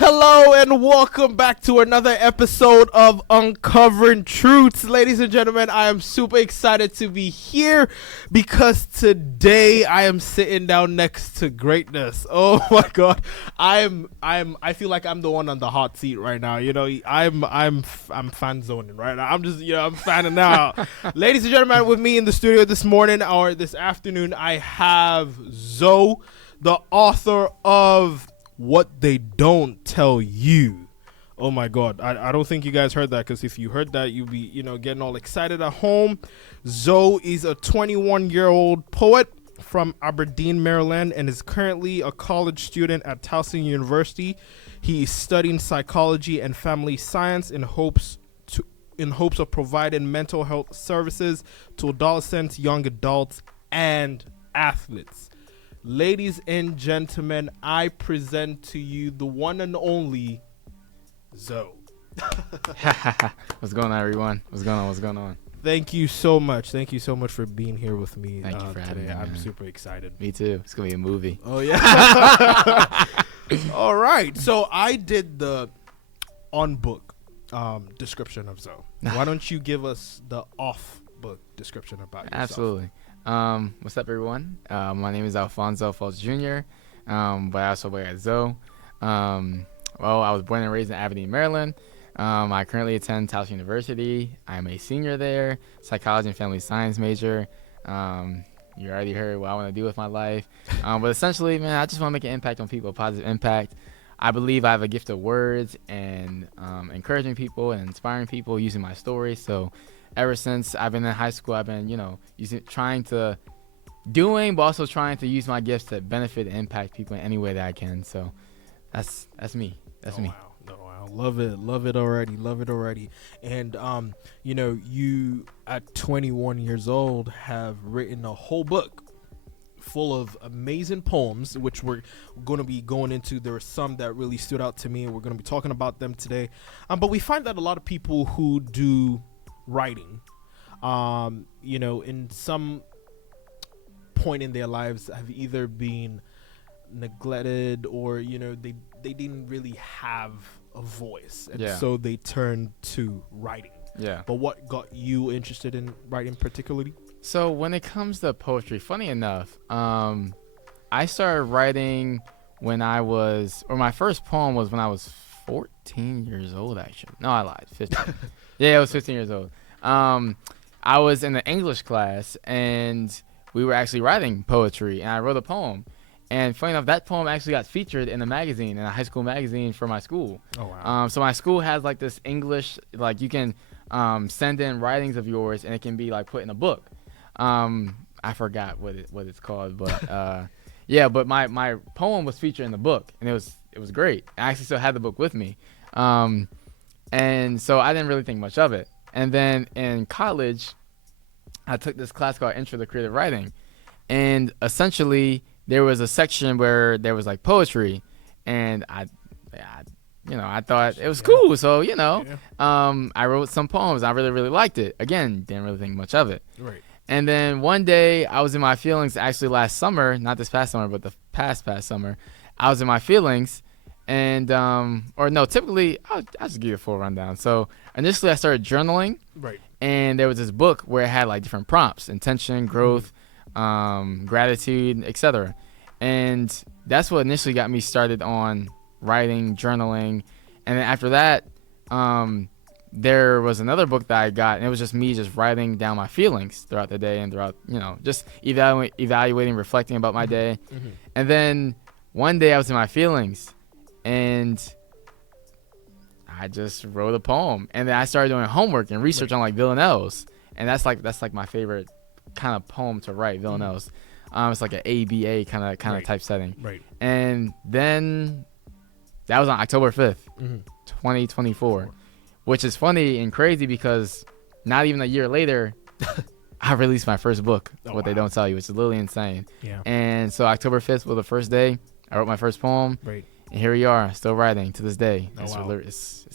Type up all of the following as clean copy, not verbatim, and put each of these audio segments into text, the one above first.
Hello and welcome back to another episode of Uncovering Truths. Ladies and gentlemen, I am super excited to be here because today I am sitting down next to greatness. Oh my god. I feel like I'm the one on the hot seat right now. You know, I'm fan zoning right now. I'm fanning out. Ladies and gentlemen, with me in the studio this morning or this afternoon, I have Zoe, the author of What They Don't Tell You. Oh my god, I don't think you guys heard that, because if you heard that, you'd be getting all excited at home. Zoe is a 21-year-old poet from Aberdeen, Maryland, and is currently a college student at Towson University. He is studying psychology and family science in hopes of providing mental health services to adolescents, young adults, and athletes. Ladies and gentlemen, I present to you the one and only Zoe. What's going on, everyone? What's going on? Thank you so much. Thank you so much for being here with me Thank you for having today. me, I'm man. super excited. Me too. It's gonna be a movie. Oh yeah. All right. So I did the on book description of Zoe. Why don't you give us the off book description about yourself? Absolutely. What's up, everyone? My name is Alphonzo Jr., but I also work at Zoe. Well, I was born and raised in Aberdeen, Maryland. I currently attend Towson University. I'm a senior there, psychology and family science major. You already heard what I want to do with my life. But essentially, man, I just want to make an impact on people, a positive impact. I believe I have a gift of words and encouraging people and inspiring people using my story. So ever since I've been in high school, I've been, but also trying to use my gifts to benefit and impact people in any way that I can. So that's me. That's me. Wow. Wow. Love it already. And you at 21 years old have written a whole book full of amazing poems, which we're going to be going into. There are some that really stood out to me, and we're going to be talking about them today. But we find that a lot of people who do writing, in some point in their lives have either been neglected or they didn't really have a voice, and so they turned to writing. But what got you interested in writing particularly? So when it comes to poetry, funny enough, I started writing my first poem was when I was 14 years old, actually. No, I lied. 15. Yeah, I was 15 years old. I was in the English class, and we were actually writing poetry, and I wrote a poem. And funny enough, that poem actually got featured in a high school magazine for my school. Oh, wow. So my school has like this English, like you can send in writings of yours, and it can be like put in a book. I forgot what it's called, but but my poem was featured in the book, and it was great. I actually still had the book with me. And so I didn't really think much of it. And then in college, I took this class called Intro to Creative Writing. And essentially, there was a section where there was like poetry. And I thought it was cool. So, I wrote some poems. I really, really liked it. Again, didn't really think much of it. Right. And then one day, I was in my feelings, actually last summer, not this past summer, but the past summer. I was in my feelings. And typically I'll just give you a full rundown. So initially I started journaling, right? And there was this book where it had like different prompts: intention, growth, gratitude, etc. And that's what initially got me started on writing, journaling. And then after that, there was another book that I got, and it was just me just writing down my feelings throughout the day and throughout, just evaluating, reflecting about my day. Mm-hmm. And then one day I was in my feelings, and I just wrote a poem, and then I started doing homework and research on like villanelles, and that's like my favorite kind of poem to write, villanelles. It's like an ABA kind of type setting. Right. And then that was on October 5th, 2024, which is funny and crazy because not even a year later, I released my first book, What They Don't Tell You, which is literally insane. Yeah. And so October 5th was the first day I wrote my first poem. Right. And here we are, still writing to this day. It's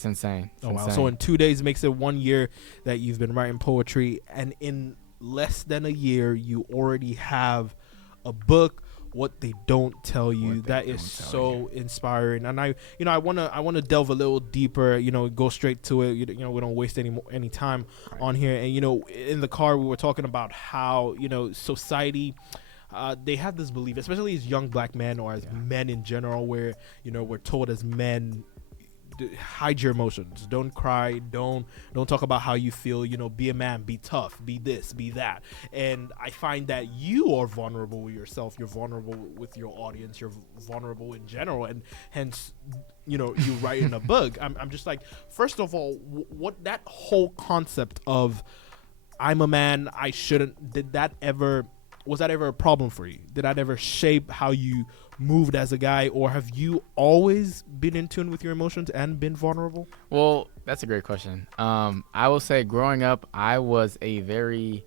insane. It's insane. So in 2 days makes it 1 year that you've been writing poetry, and in less than a year, you already have a book what they don't tell you. What they That is don't tell so inspiring. And I want to delve a little deeper, go straight to it. We don't waste any time on here. And in the car we were talking about how society, they have this belief, especially as young black men or as men in general, where we're told as men, hide your emotions, don't cry, don't talk about how you feel, be a man, be tough, be this, be that. And I find that you are vulnerable with yourself, you're vulnerable with your audience, you're vulnerable in general, and hence you write in a book. I'm just like, first of all, what that whole concept of I'm a man, I shouldn't, was that ever a problem for you? Did that ever shape how you moved as a guy, or have you always been in tune with your emotions and been vulnerable? Well, that's a great question. I will say growing up, I was a very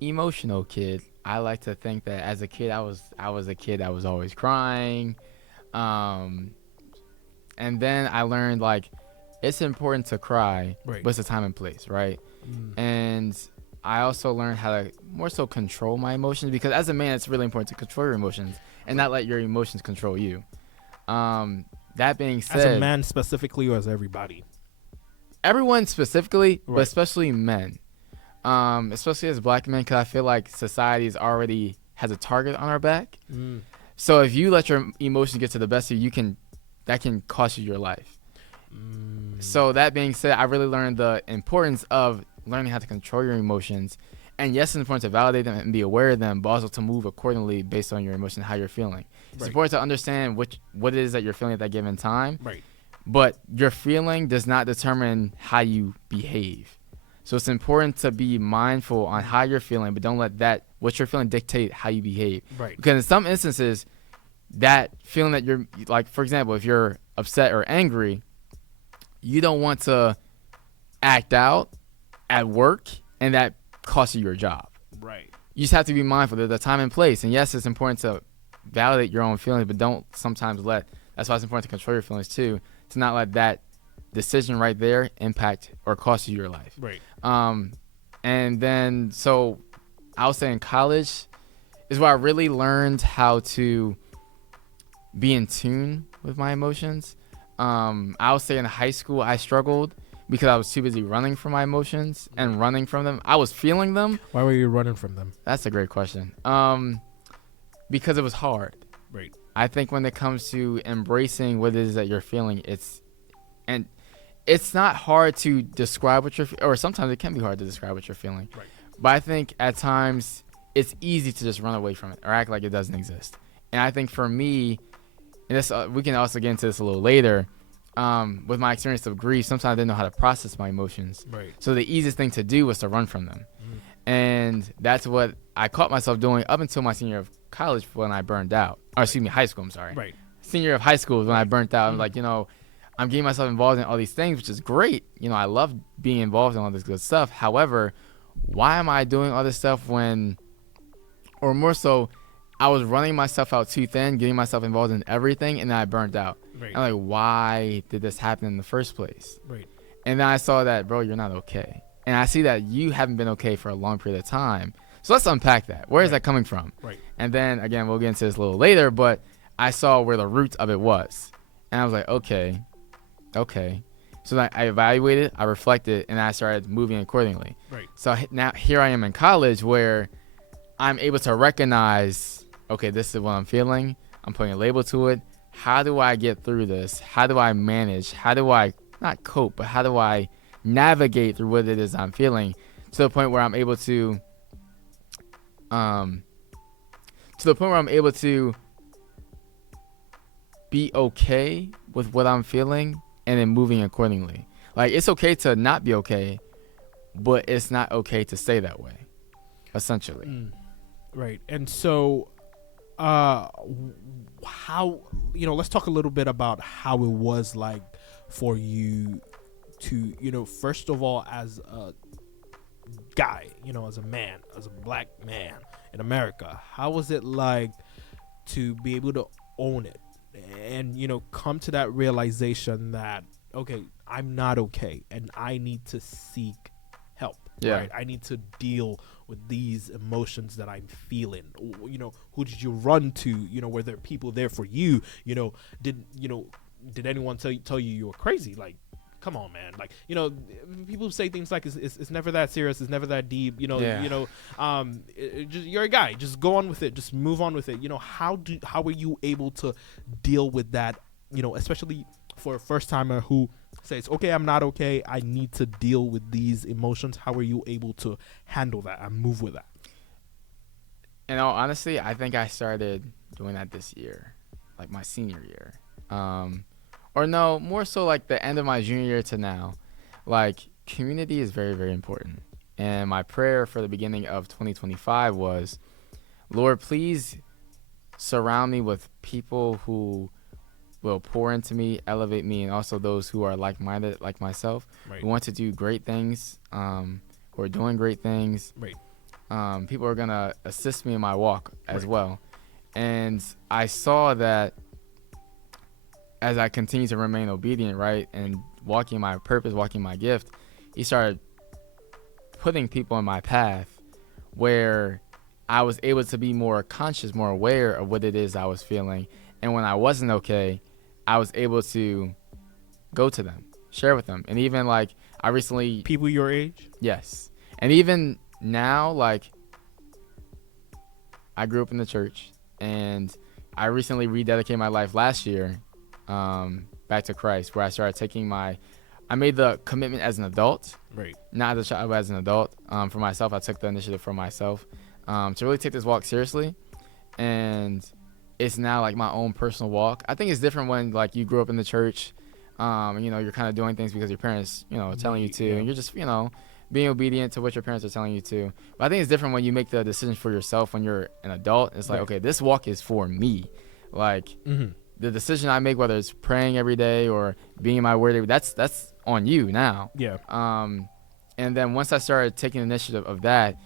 emotional kid. I like to think that as a kid, I was a kid that was always crying. And then I learned, like, it's important to cry, Right. but it's a time and place, right? And I also learned how to more so control my emotions, because as a man, it's really important to control your emotions and not let your emotions control you. That being said, As a man specifically, or as everybody? everyone specifically, Right. but especially men, especially as black men, because I feel like society's already has a target on our back. So if you let your emotions get to the best of you, that can cost you your life. So that being said, I really learned the importance of learning how to control your emotions. And yes, it's important to validate them and be aware of them, but also to move accordingly based on your emotion, how you're feeling. It's Right. important to understand what it is that you're feeling at that given time. Right. But your feeling does not determine how you behave. So it's important to be mindful on how you're feeling, but don't let what you're feeling dictate how you behave. Right. Because in some instances, that feeling that you're, like, for example, if you're upset or angry, you don't want to act out at work, and that costs you your job. Right. You just have to be mindful. There's a time and place. And yes, it's important to validate your own feelings, but don't sometimes that's why it's important to control your feelings too, to not let that decision right there impact or cost you your life. Right. And then, so I would say in college is where I really learned how to be in tune with my emotions. I would say in high school, I struggled because I was too busy running from my emotions and running from them. I was feeling them. Why were you running from them? That's a great question. Because it was hard. Right. I think when it comes to embracing what it is that you're feeling, it's not hard to describe what you're or sometimes it can be hard to describe what you're feeling. Right. But I think at times it's easy to just run away from it or act like it doesn't exist. And I think for me, and this we can also get into this a little later, with my experience of grief, sometimes I didn't know how to process my emotions. Right. So the easiest thing to do was to run from them. And that's what I caught myself doing up until my senior year of college when I burned out. Or excuse me, high school, I'm sorry. Right. Senior year of high school is when I burnt out. I'm like, I'm getting myself involved in all these things, which is great. I love being involved in all this good stuff. However, why am I doing all this stuff when, or more so, I was running myself out too thin, getting myself involved in everything, and then I burnt out. Right. I'm like, why did this happen in the first place? Right. And then I saw that, bro, you're not okay. And I see that you haven't been okay for a long period of time. So let's unpack that. Where is that coming from? Right. And then, again, we'll get into this a little later, but I saw where the root of it was. And I was like, okay. So then I evaluated, I reflected, and I started moving accordingly. Right. So now here I am in college where I'm able to recognize, okay, this is what I'm feeling. I'm putting a label to it. How do I get through this? How do I manage? How do I not cope, but how do I navigate through what it is I'm feeling to the point where I'm able to be okay with what I'm feeling and then moving accordingly. Like, it's okay to not be okay, but it's not okay to stay that way, essentially. Right. And so how, let's talk a little bit about how it was like for you to, first of all, as a guy, as a man, as a black man in America, how was it like to be able to own it and, come to that realization that, okay, I'm not okay and I need to seek help. Yeah. Right? I need to deal with these emotions that I'm feeling? Who did you run to? Were there people there for you? Did anyone tell you were crazy? Like, come on, man. Like, people say things like it's never that serious, it's never that deep. You're a guy. Just go on with it. Just move on with it. How were you able to deal with that? Especially for a first timer who says, okay, I'm not okay, I need to deal with these emotions. How are you able to handle that and move with that? In all honesty, I think I started doing that this year, like my senior year. Or no, more so like the end of my junior year to now. Like, community is very, very important. And my prayer for the beginning of 2025 was, Lord, please surround me with people who will pour into me, elevate me, and also those who are like-minded like myself, right, who want to do great things, who are doing great things. Right. People are going to assist me in my walk as right. well. And I saw that as I continue to remain obedient, right, and walking my purpose, walking my gift, he started putting people in my path where I was able to be more conscious, more aware of what it is I was feeling. And when I wasn't okay, I was able to go to them, share with them. And even like I recently... People your age? Yes. And even now, like, I grew up in the church, and I recently rededicated my life last year back to Christ, where I started taking I made the commitment as an adult, right? Not as a child, but as an adult. For myself, I took the initiative for myself to really take this walk seriously, and it's now like my own personal walk. I think it's different when like you grew up in the church, you're kind of doing things because your parents, are telling you to, and you're just, being obedient to what your parents are telling you to. But I think it's different when you make the decision for yourself when you're an adult. It's like, okay, this walk is for me. Like, the decision I make, whether it's praying every day or being in my word, that's on you now. Yeah. And then once I started taking the initiative of that,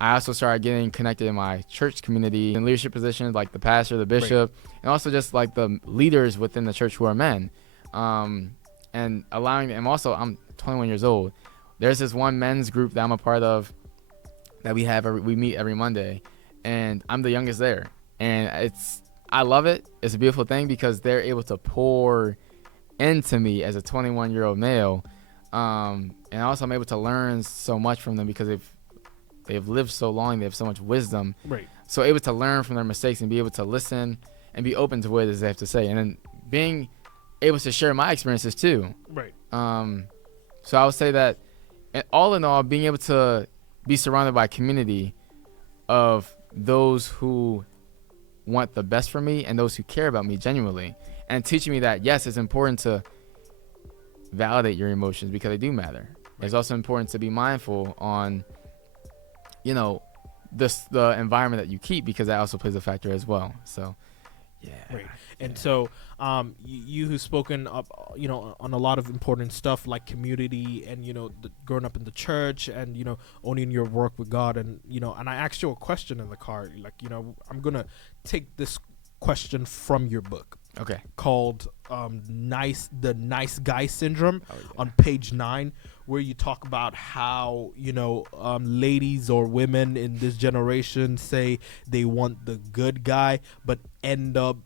I also started getting connected in my church community in leadership positions, like the pastor, the bishop, and also just like the leaders within the church who are men. And allowing them. Also, I'm 21 years old. There's this one men's group that I'm a part of that we meet every Monday, and I'm the youngest there. And I love it. It's a beautiful thing because they're able to pour into me as a 21-year-old male. And also I'm able to learn so much from them because they've lived so long. They have so much wisdom. Right. So able to learn from their mistakes and be able to listen and be open to what it is they have to say. And then being able to share my experiences too. Right. So I would say that all in all, being able to be surrounded by a community of those who want the best for me and those who care about me genuinely, and teaching me that, yes, it's important to validate your emotions because they do matter. Right. It's also important to be mindful on, the environment that you keep, because that also plays a factor as well. So, yeah. Right. And so, you who've spoken up, on a lot of important stuff like community and, growing up in the church and, owning your work with God. And, and I asked you a question in the car, like, I'm going to take this question from your book. Okay. Called the nice guy syndrome. On page 9, where you talk about how ladies or women in this generation say they want the good guy but end up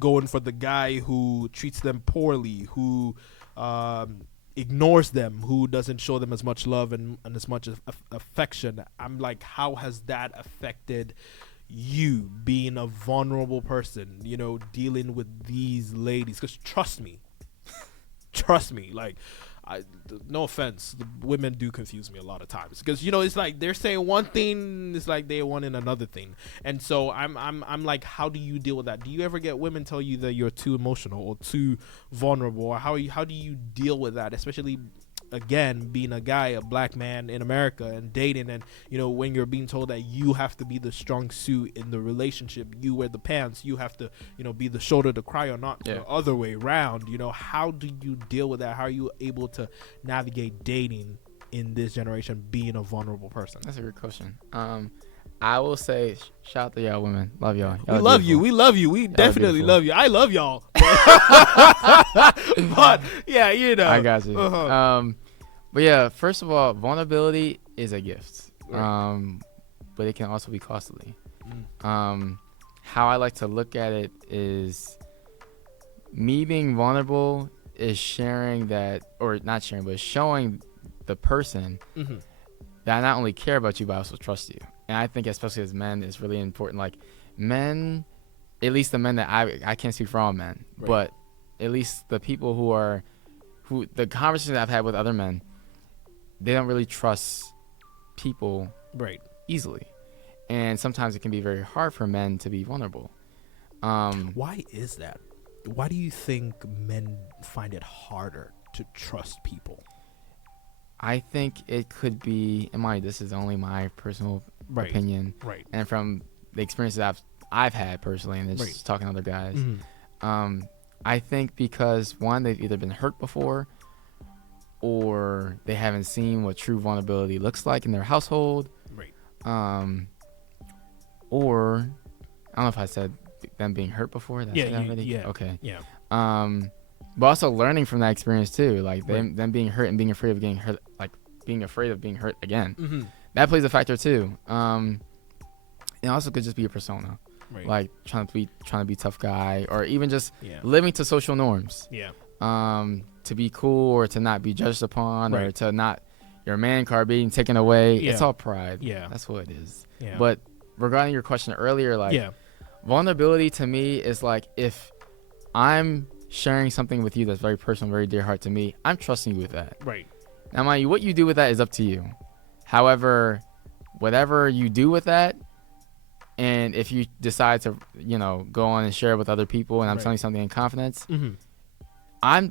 going for the guy who treats them poorly, who ignores them, who doesn't show them as much love and as much affection. I'm like, how has that affected you being a vulnerable person, dealing with these ladies? Because trust me, like, no offense, the women do confuse me a lot of times, because it's like they're saying one thing, it's like they want in another thing. And so I'm like, how do you deal with that? Do you ever get women tell you that you're too emotional or too vulnerable, or how do you deal with that, especially again being a guy, a black man in America and dating, and when you're being told that you have to be the strong suit in the relationship, you wear the pants, you have to be the shoulder to cry on, not the other way around. How do you deal with that? How are you able to navigate dating in this generation being a vulnerable person? That's a good question. I will say, shout out to y'all women. Love y'all. We love you. We definitely love you. I love y'all. But yeah, I got you. But yeah, first of all, vulnerability is a gift. Right. But it can also be costly. Mm. How I like to look at it is me being vulnerable is sharing that, or not sharing, but showing the person Mm-hmm. that I not only care about you, but I also trust you. And I think, especially as men, it's really important. Like men, at least the men that I can't speak for all men, Right. but at least the people who the conversations I've had with other men, they don't really trust people Right. easily, and sometimes it can be very hard for men to be vulnerable. Why is that? Why do you think men find it harder to trust people? I think it could be, and mind, this is only my personal opinion, Right. and from the experiences I've had personally, and just talking to other guys. Mm-hmm. I think because one, they've either been hurt before, or they haven't seen what true vulnerability looks like in their household. Right. Or I don't know if I said them being hurt before. Did I say that already? Yeah. Okay. Yeah. But also learning from that experience too, like Right. them being hurt and being afraid of getting hurt, like being afraid of being hurt again. Mm-hmm. That plays a factor too. It also could just be a persona, Right. like trying to be tough guy, or even just Yeah. living to social norms. Yeah. To be cool or to not be judged upon, or Right. to not your man card being taken away. Yeah. It's all pride. Yeah. That's what it is. Yeah. But regarding your question earlier, like yeah. vulnerability to me is like if I'm sharing something with you that's very personal, very dear heart to me, I'm trusting you with that. Right. Now, mind you, what you do with that is up to you. However, whatever you do with that, and if you decide to, go on and share it with other people, and I'm Right. telling you something in confidence, Mm-hmm.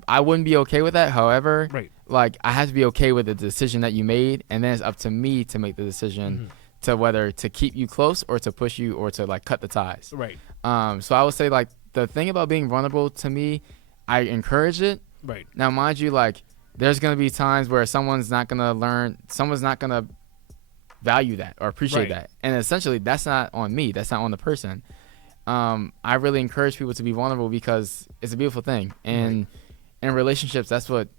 I wouldn't be okay with that. However, Right. like I have to be okay with the decision that you made, and then it's up to me to make the decision Mm-hmm. to whether to keep you close or to push you or to like cut the ties. Right. So I would say like the thing about being vulnerable to me, I encourage it. Right. Now, mind you, like there's gonna be times where someone's not gonna value that or appreciate Right. that, and essentially that's not on me. That's not on the person. I really encourage people to be vulnerable because it's a beautiful thing, and in relationships, that's what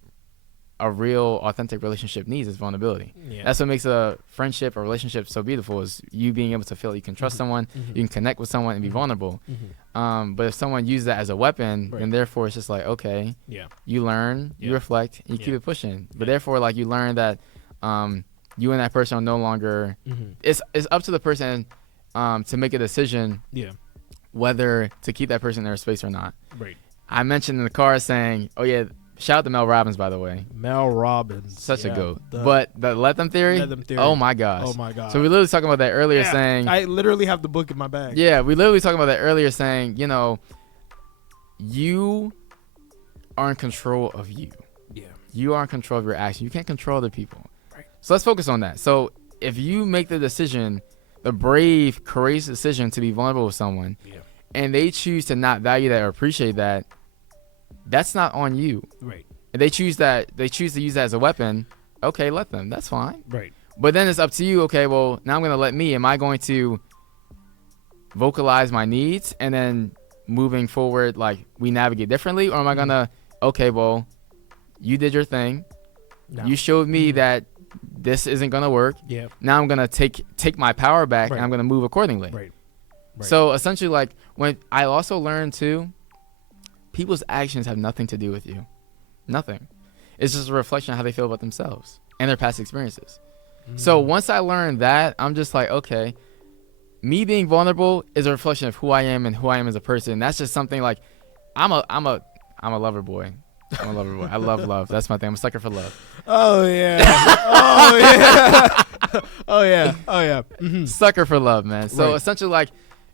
a real, authentic relationship needs is vulnerability. Yeah. That's what makes a friendship or relationship so beautiful is you being able to feel you can trust someone, Mhm. you can connect with someone and be vulnerable. Mm-hmm. But if someone uses that as a weapon, Right. then therefore it's just like, okay, Yeah. you learn, you Yeah. reflect, and you Yeah. keep it pushing. But Yeah. therefore, like you learn that you and that person are no longer. Mm-hmm. It's up to the person to make a decision Yeah. whether to keep that person in their space or not. Right. I mentioned in the car saying, oh yeah, shout out to Mel Robbins, by the way. Mel Robbins. Such a yeah. goat. But the let them theory, Let them theory. oh my gosh. Oh my god. So we literally talking about that earlier Yeah, saying, I literally have the book in my bag. yeah, we literally talking about that earlier saying, you are in control of you. Yeah. You are in control of your action. You can't control other people. Right. So let's focus on that. So if you make the decision, the brave, courageous decision to be vulnerable with someone, Yeah. and they choose to not value that or appreciate that, that's not on you. Right. If they choose to use that as a weapon, okay, let them. That's fine. Right. But then it's up to you. Okay, well, now I'm going to let me. Am I going to vocalize my needs and then moving forward, like we navigate differently? Or am I going to, okay, well, you did your thing. No. You showed me that this isn't going to work. Yeah. Now I'm going to take my power back Right. and I'm going to move accordingly. Right. Right. So essentially, like when I also learned too, people's actions have nothing to do with you. Nothing. It's just a reflection of how they feel about themselves and their past experiences. So once I learned that, I'm just like, okay, me being vulnerable is a reflection of who I am and who I am as a person. That's just something like I'm a lover boy. I'm a lover boy. I love love. That's my thing. I'm a sucker for love. Oh yeah. Oh yeah. Oh yeah. Oh yeah. Mhm. Sucker for love, man. So Right. essentially, like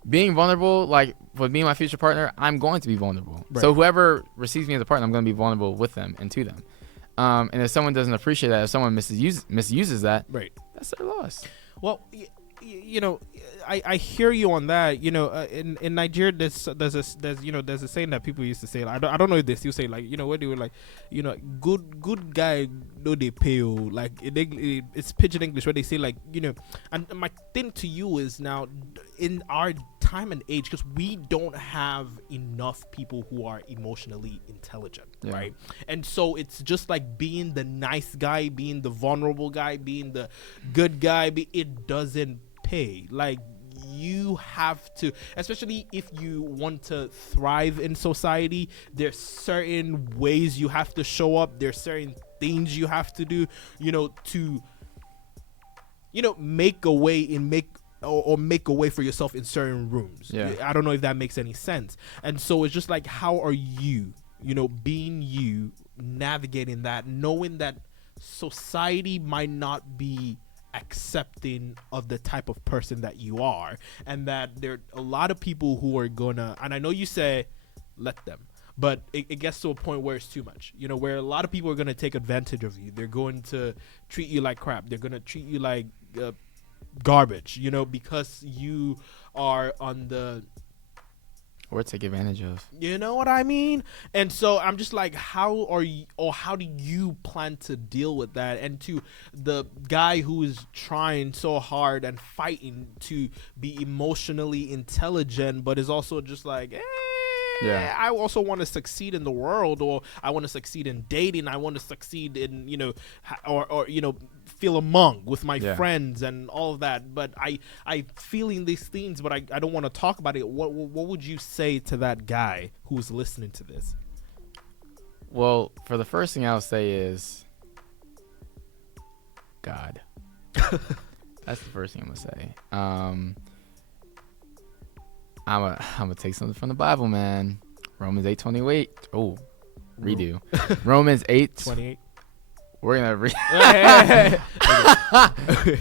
being vulnerable, like with me and my future partner, I'm going to be vulnerable. Right. So whoever receives me as a partner, I'm going to be vulnerable with them and to them. And if someone doesn't appreciate that, if someone misuses that, Right. that's their loss. Well, you know, I hear you on that. You know, in Nigeria, there's a saying that people used to say. Like, I don't know if they still say, like, you know, what they were like, you know, good guy no they pay you, like it's pidgin English where they say, like, you know. And my thing to you is, now in our time and age, because we don't have enough people who are emotionally intelligent, right? And so it's just like being the nice guy, being the vulnerable guy, being the good guy, it doesn't pay. Like, you have to, especially if you want to thrive in society, there's certain ways you have to show up, there's certain things you have to do, you know, to, you know, make a way make a way for yourself in certain rooms. I don't know if that makes any sense. And so it's just like, how are you, you know, being you, navigating that, knowing that society might not be accepting of the type of person that you are, and that there are a lot of people who are gonna, and I know you say let them, but it gets to a point where it's too much, you know, where a lot of people are gonna take advantage of you. They're going to treat you like crap. They're gonna treat you like garbage, you know, because you are on the, or take advantage of, you know what I mean? And so I'm just like, how are you, or how do you plan to deal with that? And to the guy who is trying so hard and fighting to be emotionally intelligent, but is also just like, I also want to succeed in the world, or I want to succeed in dating, I want to succeed in, you know, or you know, feel among with my friends and all of that. But I feeling these things, but I don't want to talk about it. What would you say to that guy who's listening to this? Well, for the first thing I'll say is God. That's the first thing I'm gonna say. I'm gonna take something from the Bible, man. Romans 8:28. Oh, redo. Romans 8:28. We're gonna read. I'm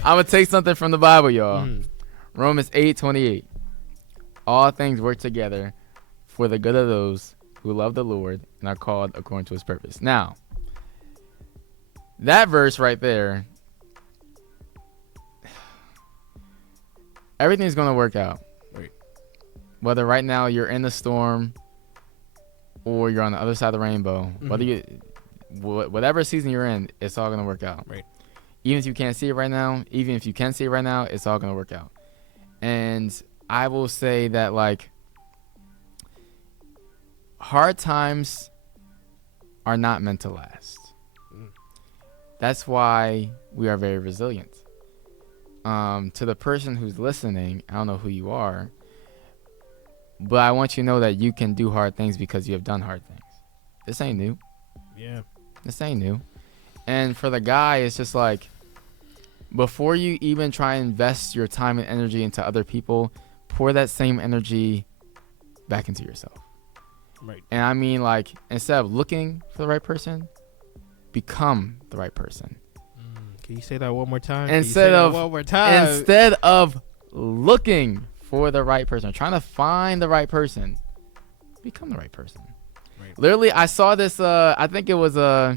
gonna take something from the Bible, y'all. Romans 8:28. All things work together for the good of those who love the Lord and are called according to His purpose. Now, that verse right there, everything's gonna work out. Whether right now you're in the storm or you're on the other side of the rainbow, whether you, whatever season you're in, it's all gonna work out. Right. Even if you can't see it right now, even if you can see it right now, it's all gonna work out. And I will say that, like, hard times are not meant to last. That's why we are very resilient. To the person who's listening, I don't know who you are, but I want you to know that you can do hard things because you have done hard things. This ain't new. Yeah. This ain't new. And for the guy, it's just like, before you even try and invest your time and energy into other people, pour that same energy back into yourself. Right. And I mean, like, instead of looking for the right person, become the right person. Can you say that one more time? Instead of looking for the right person, trying to find the right person, become the right person. Right. Literally, I saw this. I think it was I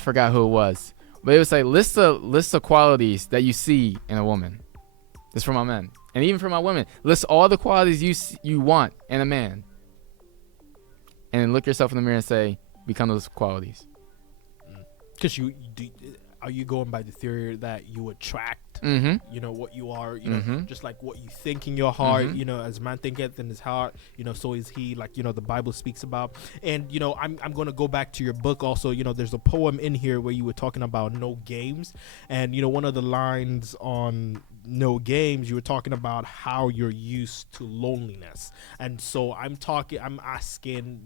forgot who it was, but it was like list of qualities that you see in a woman. This for my men, and even for my women. List all the qualities you want in a man, and then look yourself in the mirror and say, become those qualities. Because are you going by the theory that you attract, you know, what you are, you know, just like what you think in your heart, you know, as man thinketh in his heart, you know, so is he, like, you know, the Bible speaks about. And, you know, I'm going to go back to your book also. You know, there's a poem in here where you were talking about no games. And, you know, one of the lines on No Games, you were talking about how you're used to loneliness. And so I'm asking,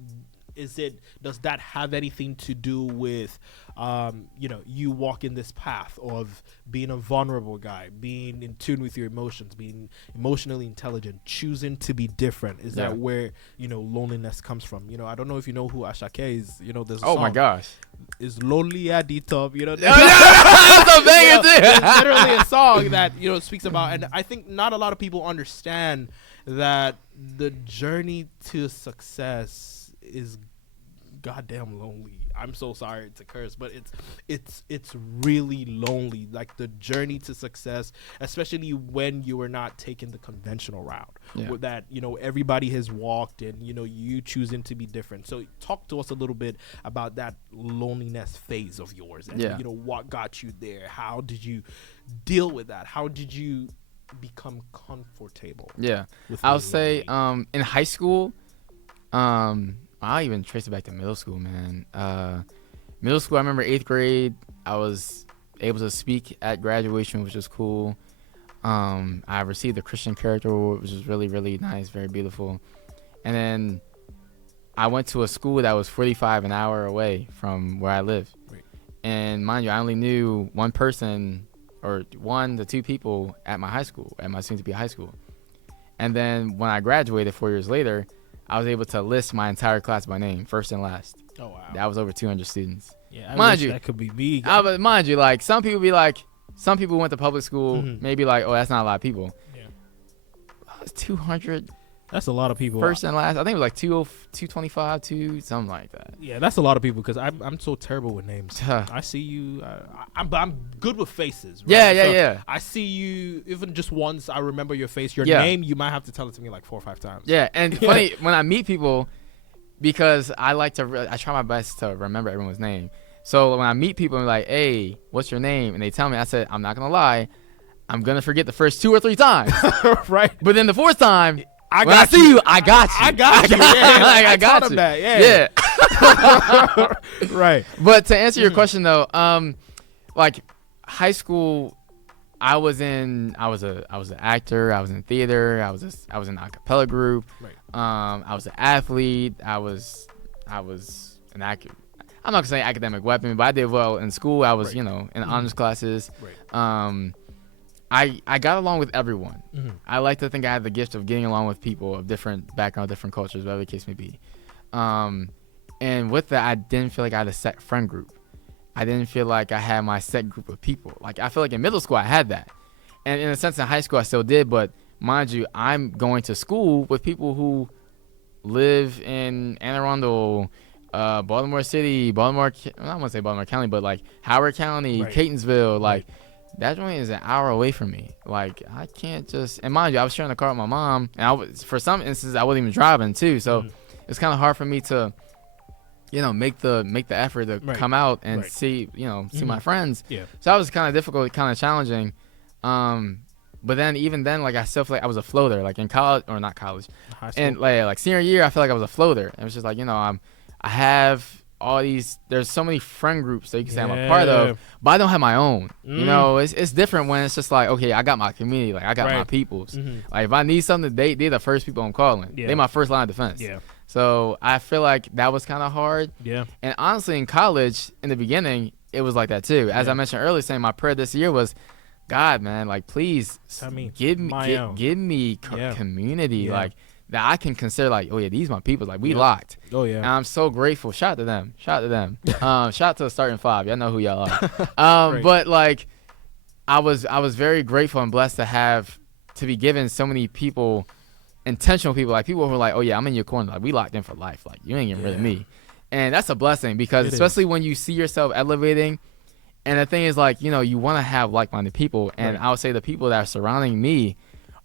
does that have anything to do with, you know, you walking this path of being a vulnerable guy, being in tune with your emotions, being emotionally intelligent, choosing to be different? Is that where, you know, loneliness comes from? You know, I don't know if you know who Ashake is. You know, there's a song, my gosh, is lonely at the top. You know, that's a banger thing. It's literally a song that, you know, speaks about, and I think not a lot of people understand that the journey to success is goddamn lonely. I'm so sorry to curse, but it's really lonely. Like the journey to success, especially when you are not taking the conventional route, with that everybody has walked, and you choosing to be different. So talk to us a little bit about that loneliness phase of yours, and what got you there. How did you deal with that? How did you become comfortable? Yeah, with I'll being say lonely? in high school, I'll even trace it back to middle school, man. Middle school, I remember 8th grade, I was able to speak at graduation, which was cool. I received the Christian Character Award, which was really, really nice, very beautiful. And then I went to a school that was 45 an hour away from where I live. Right. And mind you, I only knew one person or 1 to 2 people at my high school, at my soon-to-be high school. And then when I graduated 4 years later, I was able to list my entire class by name, first and last. Oh wow. That was over 200 students. Yeah, Mind you, that could be me. But mind you, like some people went to public school, maybe like, oh, that's not a lot of people. Yeah. It's 200 That's a lot of people. first and last. I think it was like 225, something like that. Yeah, that's a lot of people because I'm so terrible with names. I see you. I'm good with faces. Right? Yeah. I see you even just once. I remember your face. Your Yeah. name, you might have to tell it to me like 4 or 5 times. Yeah, and funny when I meet people, because I like to, I try my best to remember everyone's name. So when I meet people, I'm like, "Hey, what's your name?" And they tell me, I said, "I'm not gonna lie, I'm gonna forget the first 2 or 3 times, Right. but then the 4th time, When I see you, I got you. I got you. Yeah, Like, I got told him you. that. Yeah. Right. But to answer your question though, like high school, I was an actor. I was in theater. I was in an a cappella group. Right. I was an athlete. I was an actor. I'm not gonna say academic weapon, but I did well in school. I was, Right. in honors classes. Right. I got along with everyone. Mhm. I like to think I had the gift of getting along with people of different backgrounds, different cultures, whatever the case may be. And with that, I didn't feel like I had a set friend group. I didn't feel like I had my set group of people. Like I feel like in middle school I had that, and in a sense in high school I still did. But mind you, I'm going to school with people who live in Anne Arundel, Baltimore City, I don't want to say Baltimore County, but like Howard County, Right. Catonsville, like. That joint is an hour away from me. Like I can't just. And mind you, I was sharing the car with my mom, and for some instances I wasn't even driving too. So it's kind of hard for me to, make the effort to Right. come out and Right. see my friends. Yeah. So that was kind of difficult, kind of challenging. But then even then, like I still feel like I was a floater. Like in college, or not college, High school. and like senior year, I feel like I was a floater. It was just like I have all these. There's so many friend groups that you can say I'm a part of, but I don't have my own. It's different when it's just like, okay, I got my community, like I got my Right. peoples. Mhm. Like if I need something, they're the first people I'm calling. Yeah. They my first line of defense. Yeah. So I feel like that was kind of hard. Yeah. And honestly, in college, in the beginning, it was like that too. As I mentioned earlier, saying my prayer this year was, God, man, like please Tell me give me my own. give me Yeah. community, Yeah. like that I can consider like, oh yeah, these my people, like we Yep. locked. Oh And yeah. I'm so grateful. Shout out to them. Shout out to the starting 5. Y'all know who y'all are. Right. But like, I was very grateful and blessed to be given so many people, intentional people, like people who are like, oh yeah, I'm in your corner. Like we locked in for life. Like you ain't getting rid of Yeah. me. And that's a blessing because It especially when you see yourself elevating. And the thing is like, you want to have like-minded people. And Right. I would say the people that are surrounding me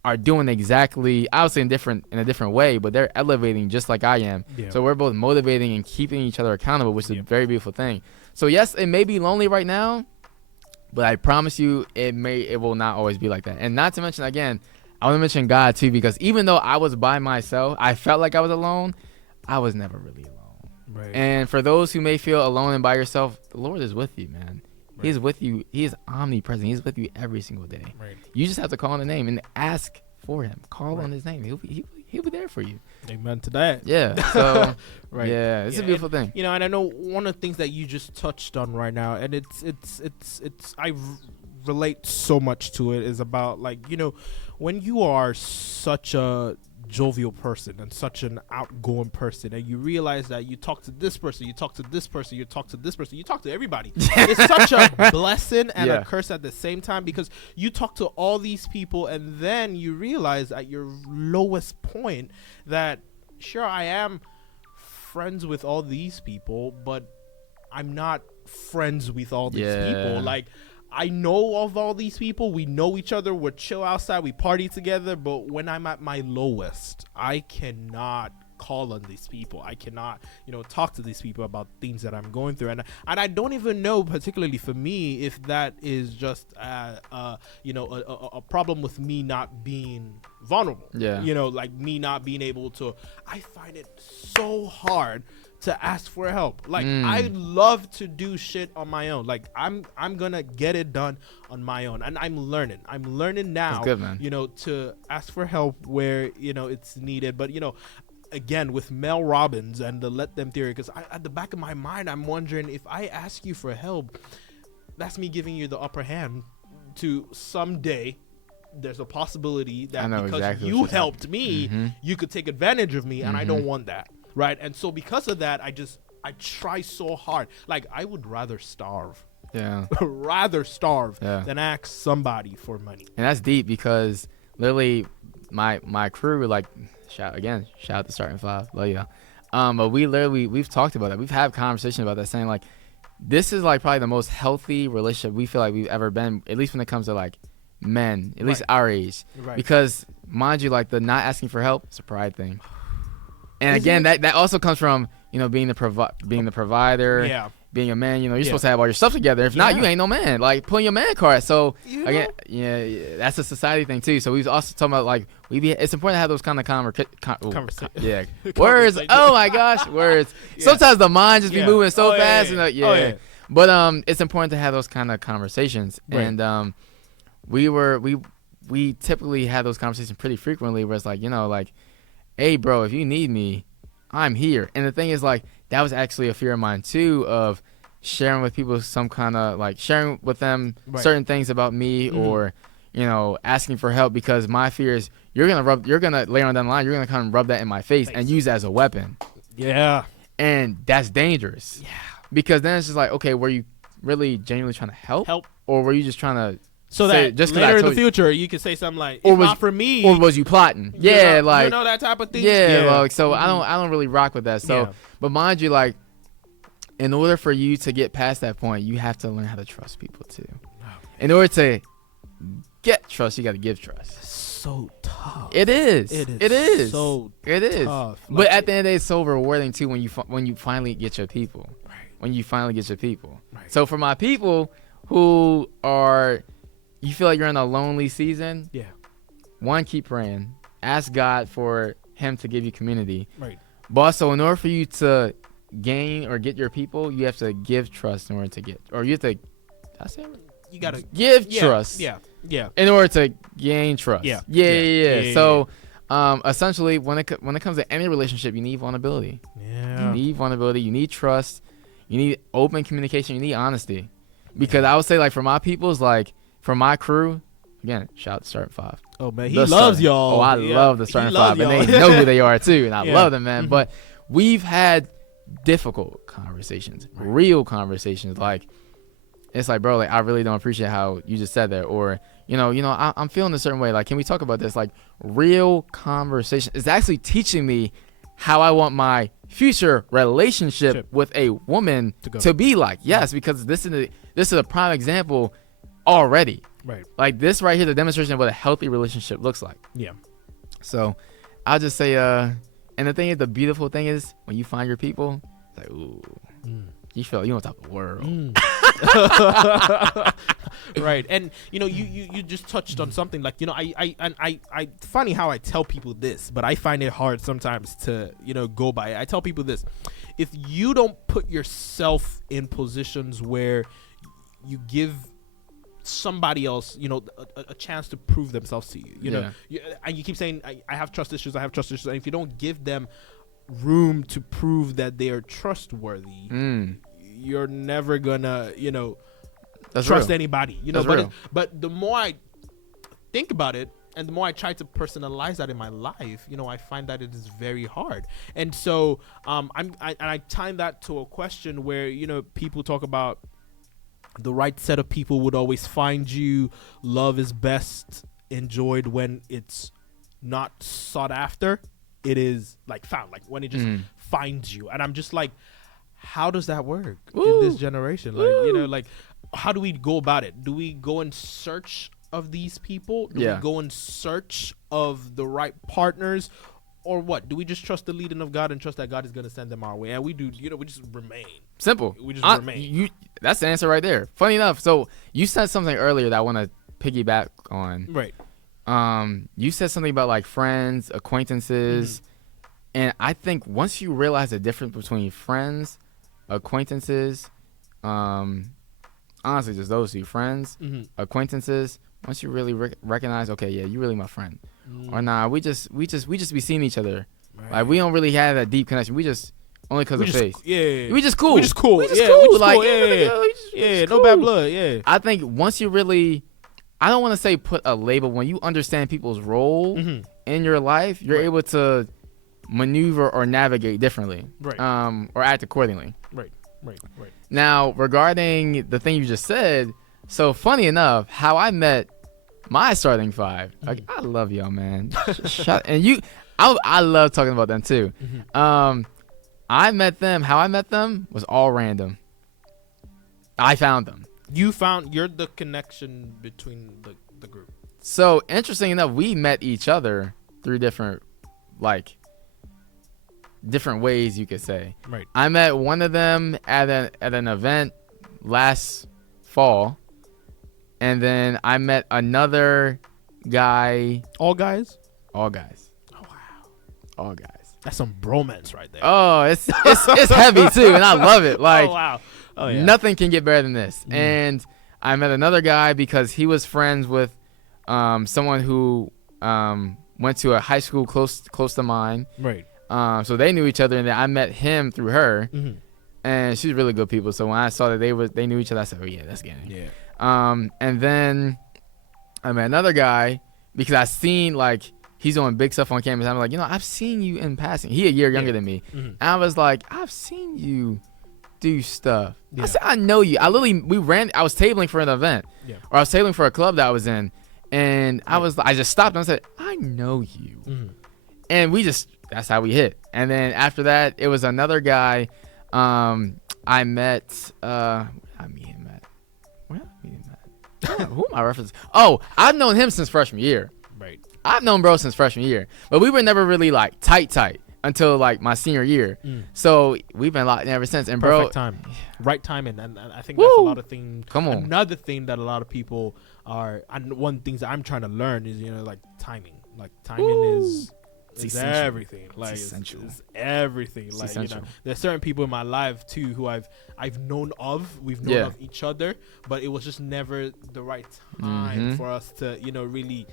are doing exactly, I would say in a different way, but they're elevating just like I am. Yeah. So we're both motivating and keeping each other accountable, which is Yeah. a very beautiful thing. So yes, it may be lonely right now, but I promise you it will not always be like that. And not to mention, again, I want to mention God too, because even though I was by myself, I felt like I was alone. I was never really alone. Right. And for those who may feel alone and by yourself, the Lord is with you, man. Right. He's with you. He is omnipresent. He's with you every single day. Right. You just have to call on the name and ask for him. Call Right. on his name. He'll be there for you. Amen to that. Yeah. So Right. yeah, it's a beautiful thing. And I know one of the things that you just touched on right now, and it's relate so much to it, is about like, when you are such a jovial person and such an outgoing person, and you realize that you talk to this person, you talk to this person, you talk to this person, you talk to everybody. It's such a blessing and Yeah. a curse at the same time, because you talk to all these people and then you realize at your lowest point that sure, I am friends with all these people, but I'm not friends with all these people. Like, I know of all these people. We know each other. We're chill outside. We party together. But when I'm at my lowest, I cannot call on these people. I cannot, talk to these people about things that I'm going through. And I don't even know, particularly for me, if that is just, a problem with me not being vulnerable. Yeah. Like me not being able to. I find it so hard to ask for help. Like, I love to do shit on my own. Like, I'm gonna get it done on my own, and I'm learning now. That's good, man. To ask for help where it's needed. But again, with Mel Robbins and the let them theory, because at the back of my mind, I'm wondering, if I ask you for help, that's me giving you the upper hand to someday. There's a possibility that because exactly you helped me, you could take advantage of me, and I don't want that. Right. And so because of that, I try so hard. Like, I would rather starve. Yeah. Than ask somebody for money. And that's deep, because literally my crew, like, shout out to Starting Five. Love y'all. But we've talked about that. We've had conversations about that, saying, like, this is, like, probably the most healthy relationship we feel like we've ever been, at least when it comes to, like, men, at least our age. Right. Because, mind you, like, the not asking for help, it's a pride thing. And again, that also comes from, being the provider, being a man. You're supposed to have all your stuff together. If not, you ain't no man. Like, pulling your man card. So again, that's a society thing too. So we've also talking about, like, it's important to have those kind of conversations. Yeah, words. Oh my gosh, words. Sometimes the mind just be moving so fast, But it's important to have those kind of conversations, and we typically have those conversations pretty frequently, where it's like, hey, bro, if you need me, I'm here. And the thing is, like, that was actually a fear of mine too, of sharing with people some kind of, like, sharing with them certain things about me, or asking for help, because my fear is you're gonna later on down the line, you're gonna kind of rub that in my face and use that as a weapon. And that's dangerous. Because then it's just like, okay, were you really genuinely trying to help, or were you just trying to so that just later in the future you can say something like, "It's not for me," or was you plotting? Like, that type of thing. Like, so I don't really rock with that. So, but mind you, like, in order for you to get past that point, you have to learn how to trust people too. In order to get trust, you got to give trust. So tough. It is. It is. So it is. Tough. But at the end of the day, it's so rewarding too when you finally get your people. Right. When you finally get your people. Right. So for my people who are, you feel like you're in a lonely season. Yeah. One, keep praying. Ask God for Him to give you community. Right. But also, in order for you to gain or get your people, you have to give trust in order to get, or you have to. You gotta give trust. Yeah. In order to gain trust. Yeah. So, essentially, when it comes to any relationship, you need vulnerability. Yeah. You need vulnerability. You need trust. You need open communication. You need honesty. Because I would say, like, for my people's, like, for my crew, again, shout out to Starting Five. Oh man, he loves y'all. Oh, I love the Starting Five, and they know who they are too, and I love them, man. But we've had difficult conversations, real conversations. Like, it's like, bro, like, I really don't appreciate how you just said that, or I'm feeling a certain way. Like, can we talk about this? Like, real conversation is actually teaching me how I want my future relationship with a woman to be like. Yes, because this is a prime example already. Right. Like, this right here, the demonstration of what a healthy relationship looks like. Yeah. So I'll just say, and the thing is, the beautiful thing is, when you find your people, it's like, ooh, you feel like you on top of the world. Right. And you just touched on something, like, I funny how I tell people this, but I find it hard sometimes to go by. I tell people this: if you don't put yourself in positions where you give somebody else a chance to prove themselves to you, and you keep saying, I have trust issues, and if you don't give them room to prove that they are trustworthy, you're never gonna trust anybody, but the more I think about it, and the more I try to personalize that in my life, I find that it is very hard. And so I tie that to a question where people talk about the right set of people would always find you. Love is best enjoyed when it's not sought after. It is, like, found, like, when it just finds you. And I'm just like, how does that work Woo. in this generation? Like, you know, like, how do we go about it? Do we go in search of these people? Do we go in search of the right partners? Or what? Do we just trust the leading of God and trust that God is going to send them our way? And we do, you know, we just remain. Simple. We just remain. That's the answer right there. Funny enough, so you said something earlier that I want to piggyback on. Right. You said something about like friends, acquaintances, and I think once you realize the difference between friends, acquaintances, honestly, just those two, friends, acquaintances. Once you really recognize, okay, yeah, you really my friend, or nah, we just be seeing each other, like we don't really have that deep connection. We just only because of face. Yeah, we just cool. We just cool. We just cool. Like no bad blood. Yeah. I think once you really, I don't want to say put a label. When you understand people's role in your life, you're able to maneuver or navigate differently, or act accordingly. Right. Now, regarding the thing you just said, so funny enough, how I met my starting five. Like, I love y'all, man. And you, I love talking about them too. I met them. How I met them was all random. I found them. You're the connection between the group. So interesting enough, we met each other through different ways, you could say. Right. I met one of them at an event last fall, and then I met another guy. All guys. Oh wow. All guys. That's some bromance right there. Oh, it's heavy too, and I love it. Like, oh wow. Oh yeah. Nothing can get better than this. And I met another guy because he was friends with someone who went to a high school close to mine. Right. So they knew each other, and then I met him through her, and she's really good people. So when I saw that they knew each other, I said, "Oh yeah, that's getting it." Yeah. And then I met another guy because I seen like he's doing big stuff on campus. I'm like, I've seen you in passing. He a year younger than me, and I was like, I've seen you do stuff. Yeah. I said, I know you. I was tabling for an event, or I was tabling for a club that I was in, and I just stopped and I said, I know you, and that's how we hit. And then after that, it was another guy I met. Where did I meet him at? Who am I referencing? Oh, I've known him since freshman year. Right. I've known bro since freshman year, but we were never really like tight until like my senior year. So we've been locked in ever since. And perfect time, right timing, and I think that's a lot of things. Come on. Another thing that a lot of people are, and one of the things that I'm trying to learn is like timing. Like timing is everything. Like it's everything. It's like essential. There's certain people in my life too who I've known of. We've known of each other, but it was just never the right time for us to really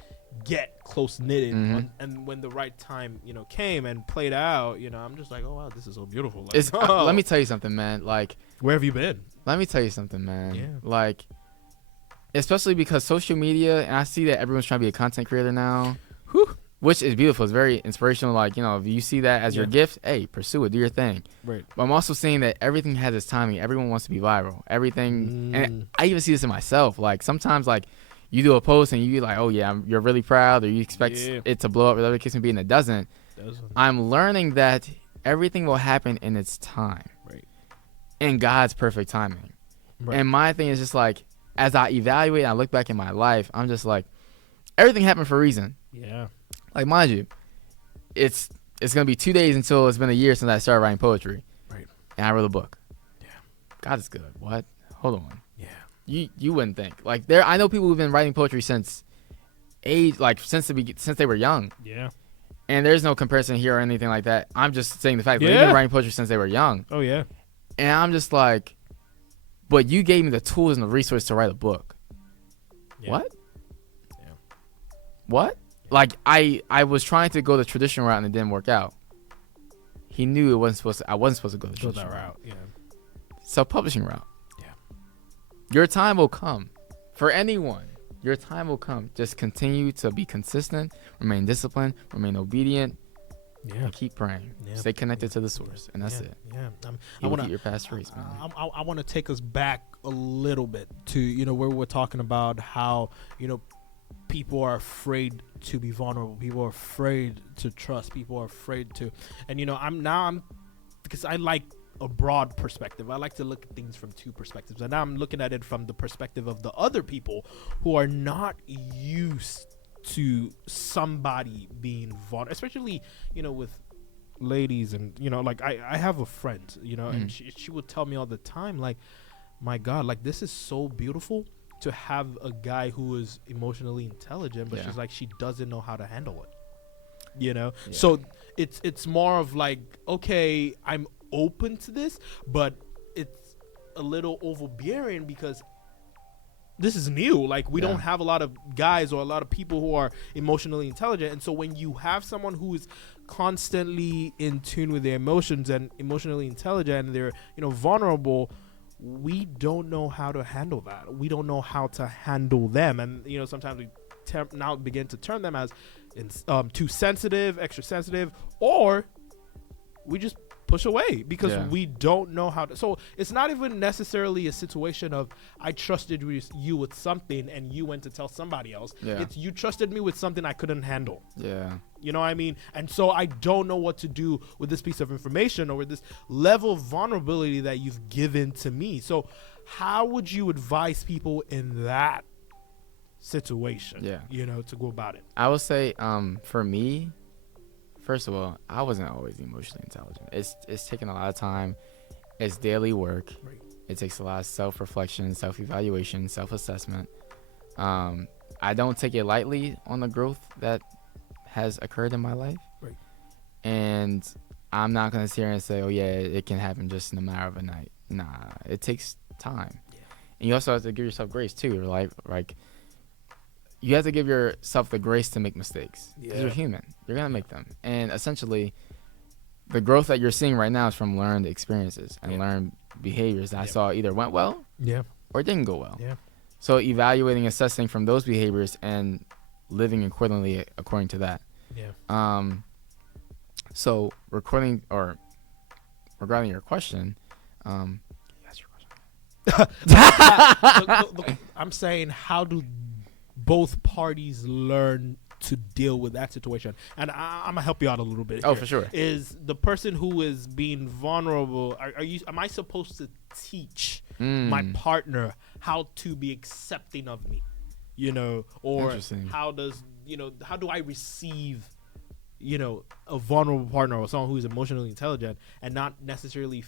get close knitted. And when the right time came and played out, I'm just like, oh wow, this is so beautiful. Like, let me tell you something, man. Like, where have you been? Let me tell you something, man. Like, especially because social media, and I see that everyone's trying to be a content creator now. Which is beautiful. It's very inspirational. Like, if you see that as your gift, hey, pursue it. Do your thing. Right. But I'm also seeing that everything has its timing. Everyone wants to be viral. Everything. And I even see this in myself. Like, sometimes, like, you do a post and you like, oh, yeah, you're really proud, or you expect it to blow up, whatever the case may be, and it doesn't. I'm learning that everything will happen in its time. Right. In God's perfect timing. Right. And my thing is just like, as I evaluate and I look back in my life, I'm just like, everything happened for a reason. Yeah. Like, mind you, it's gonna be 2 days until it's been a year since I started writing poetry. Right. And I wrote a book. Yeah. God is good. What? Hold on. Yeah. You wouldn't think. Like, I know people who've been writing poetry since since they were young. Yeah. And there's no comparison here or anything like that. I'm just saying the fact that they've been writing poetry since they were young. Oh yeah. And I'm just like, but you gave me the tools and the resources to write a book. Yeah. What? Yeah. What? Like, I was trying to go the traditional route and it didn't work out. He knew I wasn't supposed to go the traditional route. Yeah. Self-publishing route. Yeah. Your time will come. For anyone, your time will come. Just continue to be consistent, remain disciplined, remain obedient, and keep praying. Yeah. Stay connected to the source, and that's it. Yeah. I want to your past race, man. I want to take us back a little bit to where we're talking about how people are afraid to be vulnerable. People are afraid to trust. People are afraid to, and I'm because I like a broad perspective. I like to look at things from two perspectives, and now I'm looking at it from the perspective of the other people who are not used to somebody being vulnerable, especially, you know, with ladies. And, you know, like I have a friend, you know, and she would tell me all the time, like, my God, like, this is so beautiful to have a guy who is emotionally intelligent, but she's like, she doesn't know how to handle it, you know. So it's more of like, okay, I'm open to this, but it's a little overbearing because this is new. Like, we don't have a lot of guys or a lot of people who are emotionally intelligent. And so when you have someone who is constantly in tune with their emotions and emotionally intelligent, and they're, you know, vulnerable, we don't know how to handle that. We don't know how to handle them. And, you know, sometimes we now begin to turn them as too sensitive, extra sensitive, or we just push away because we don't know how to. So it's not even necessarily a situation of I trusted you with something and you went to tell somebody else. It's you trusted me with something I couldn't handle. You know what I mean? And so I don't know what to do with this piece of information or with this level of vulnerability that you've given to me. So how would you advise people in that situation, you know, to go about it? I would say, for me, first of all, I wasn't always emotionally intelligent. It's taken a lot of time. It's daily work. It takes a lot of self-reflection, self-evaluation, self-assessment. I don't take it lightly on the growth that has occurred in my life. And I'm not going to sit here and say, oh, yeah, it can happen just in a matter of a night. Nah, it takes time. And you also have to give yourself grace, too. Like you have to give yourself the grace to make mistakes. Because you're human. You're going to make them. And essentially, the growth that you're seeing right now is from learned experiences and learned behaviors that I saw either went well or didn't go well. So evaluating, assessing from those behaviors and living accordingly according to that. So regarding your question, that's your question. Look, I'm saying, how do both parties learn to deal with that situation? And I'm gonna help you out a little bit. Oh, for sure. Is the person who is being vulnerable, am I supposed to teach my partner how to be accepting of me, you know, or how do I receive, you know, a vulnerable partner or someone who's emotionally intelligent and not necessarily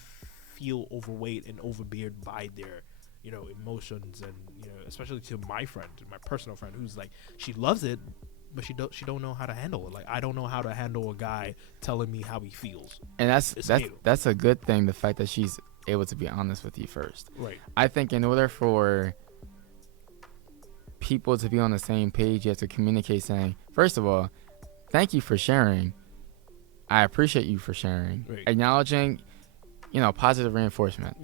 feel overweight and overbeared by their, you know, emotions? And, you know, especially to my friend, my personal friend, who's like, she loves it, but she don't know how to handle it. Like, I don't know how to handle a guy telling me how he feels. And that's a good thing, the fact that she's able to be honest with you first. I think in order for people to be on the same page, you have to communicate, saying, first of all, thank you for sharing. I appreciate you for sharing. Acknowledging, you know, positive reinforcement.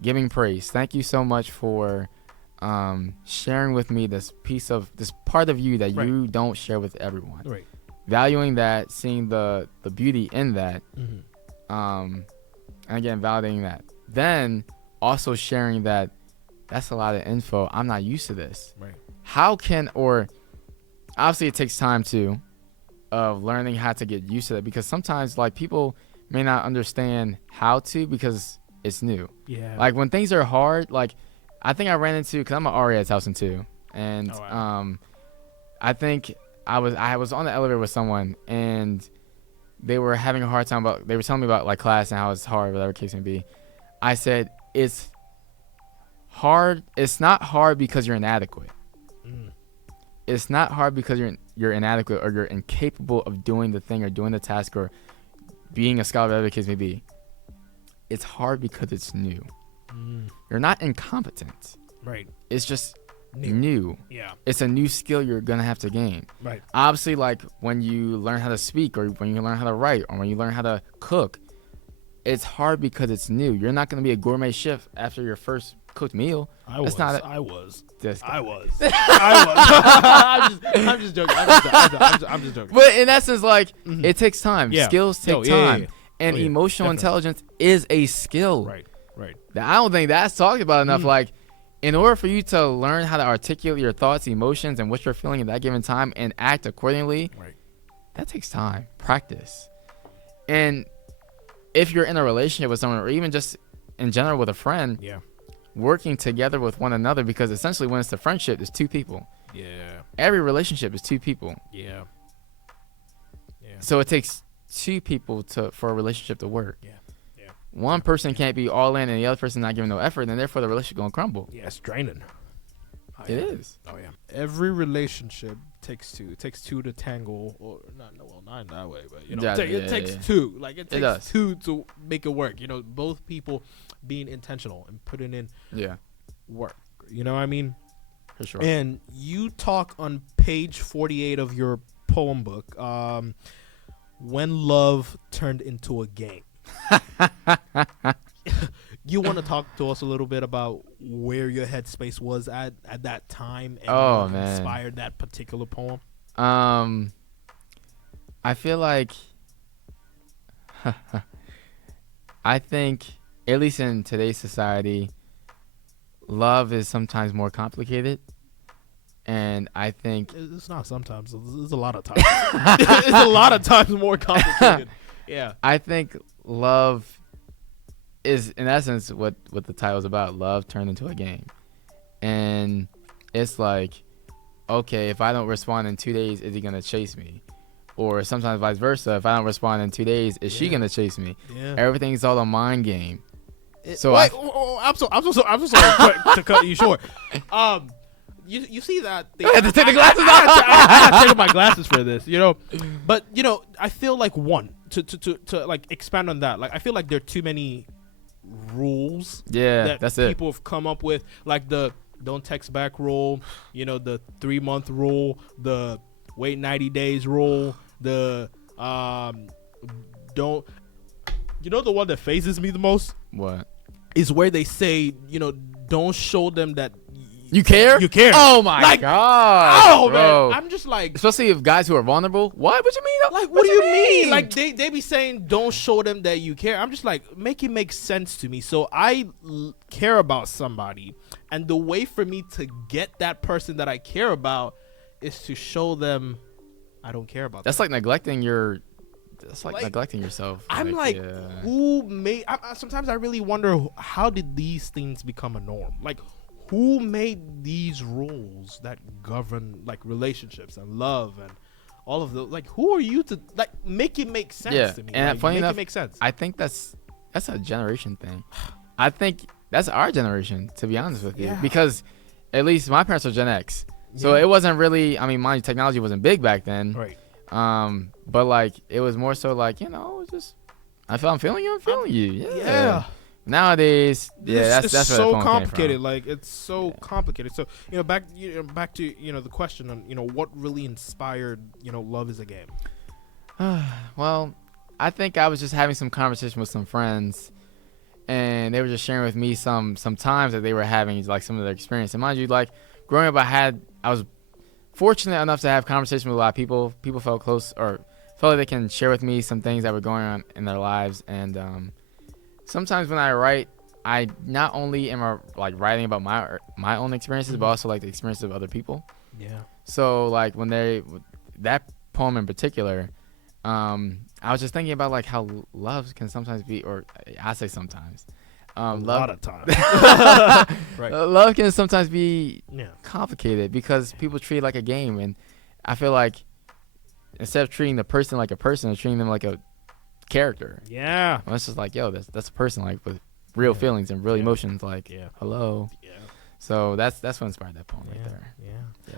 Giving praise. Thank you so much for sharing with me this part of you that you don't share with everyone. Valuing that, seeing the beauty in that, and again, validating that. Then also sharing that that's a lot of info. I'm not used to this. Obviously it takes time too, of learning how to get used to that, because sometimes, like, people may not understand how to because it's new. Like, when things are hard, like, I think I ran into, because I'm an RA at Towson too, and I think I was on the elevator with someone, and they were having a hard time they were telling me about, like, class and how it's hard, whatever case may be. I said, it's hard. It's not hard because you're inadequate. It's not hard because you're inadequate or you're incapable of doing the thing or doing the task or being a scholar, whatever the case may be. It's hard because it's new. You're not incompetent. It's just new. It's a new skill you're gonna have to gain. Obviously, like, when you learn how to speak, or when you learn how to write, or when you learn how to cook, it's hard because it's new. You're not gonna be a gourmet chef after your first cooked meal. I was. I'm just joking. I'm just joking. But in essence, like, it takes time. Skills take time. And emotional intelligence is a skill. I don't think that's talked about enough. Like, in order for you to learn how to articulate your thoughts, emotions, and what you're feeling at that given time and act accordingly, that takes time, practice. And if you're in a relationship with someone, or even just in general with a friend, Yeah. working together with one another, because essentially when it's a friendship, it's two people. Yeah. Every relationship is two people. Yeah. Yeah. So it takes two people for a relationship to work. Yeah. Yeah. One person can't be all in and the other person not giving no effort, and therefore the relationship gonna crumble. Yeah, it's draining. Oh, It yeah. is. Oh yeah. Every relationship takes two. It takes two to tangle, or not. No, well, not in that way, but it takes two. Like it takes does. two to make it work. Both people being intentional and putting in work. You know what I mean? For sure. And you talk on page 48 of your poem book, when love turned into a game. You want to talk to us a little bit about where your headspace was at that time, and what inspired that particular poem? I feel like I think, at least in today's society, love is sometimes more complicated. And I think It's not sometimes. It's a lot of times. It's a lot of times more complicated. Yeah. I think love is, in essence, what the title's about. Love turned into a game. And it's like, okay, if I don't respond in 2 days, is he going to chase me? Or sometimes vice versa. If I don't respond in 2 days, is she going to chase me? Yeah. Everything's all a mind game. So wait, I'm so sorry to cut you short. You see that thing? I had to take the glasses I off. had to take my glasses for this, But I feel like to like expand on that. Like I feel like there are too many rules. Yeah, that's it. People have come up with, like the don't text back rule, the 3-month rule, the wait 90 days rule, the don't. The one that phases me the most? What? Is where they say, don't show them that you care. You care. Oh my god. Oh bro. man, I'm just like, especially if guys who are vulnerable. What you mean? Like, what do you mean? Like they be saying, don't show them that you care. I'm just like, make it make sense to me. So I care about somebody, and the way for me to get that person that I care about is to show them I don't care about. That's them. like neglecting your. That's like neglecting yourself. I'm like, who made? Sometimes I really wonder, how did these things become a norm? Like, who made these rules that govern like relationships and love and all of those? Like, who are you to like make it make sense to me? And like, funny enough, it make sense. I think that's a generation thing. I think that's our generation, to be honest with you, because at least my parents are Gen X, so it wasn't really. I mean, mind you, technology wasn't big back then, right? But like it was more so like just I'm feeling you, I'm feeling you. Yeah. Nowadays, that's so complicated. Like it's so complicated. So back to the question on what really inspired Love Is a Game. Well, I think I was just having some conversation with some friends, and they were just sharing with me some times that they were having, like some of their experience. And mind you, like growing up, I was fortunate enough to have conversation with a lot of people. People felt close or felt like they can share with me some things that were going on in their lives. And sometimes when I write, I not only am I like writing about my own experiences, but also like the experiences of other people. Yeah. So like when that poem in particular, I was just thinking about like how love can sometimes be, or I say sometimes, a lot of times. Right. Love can sometimes be complicated because people treat it like a game, and I feel like instead of treating the person like a person, they're treating them like a character. Yeah. And it's just like, yo, that's a person like with real feelings and real emotions. Like, hello. Yeah. So that's what inspired that poem right there. Yeah.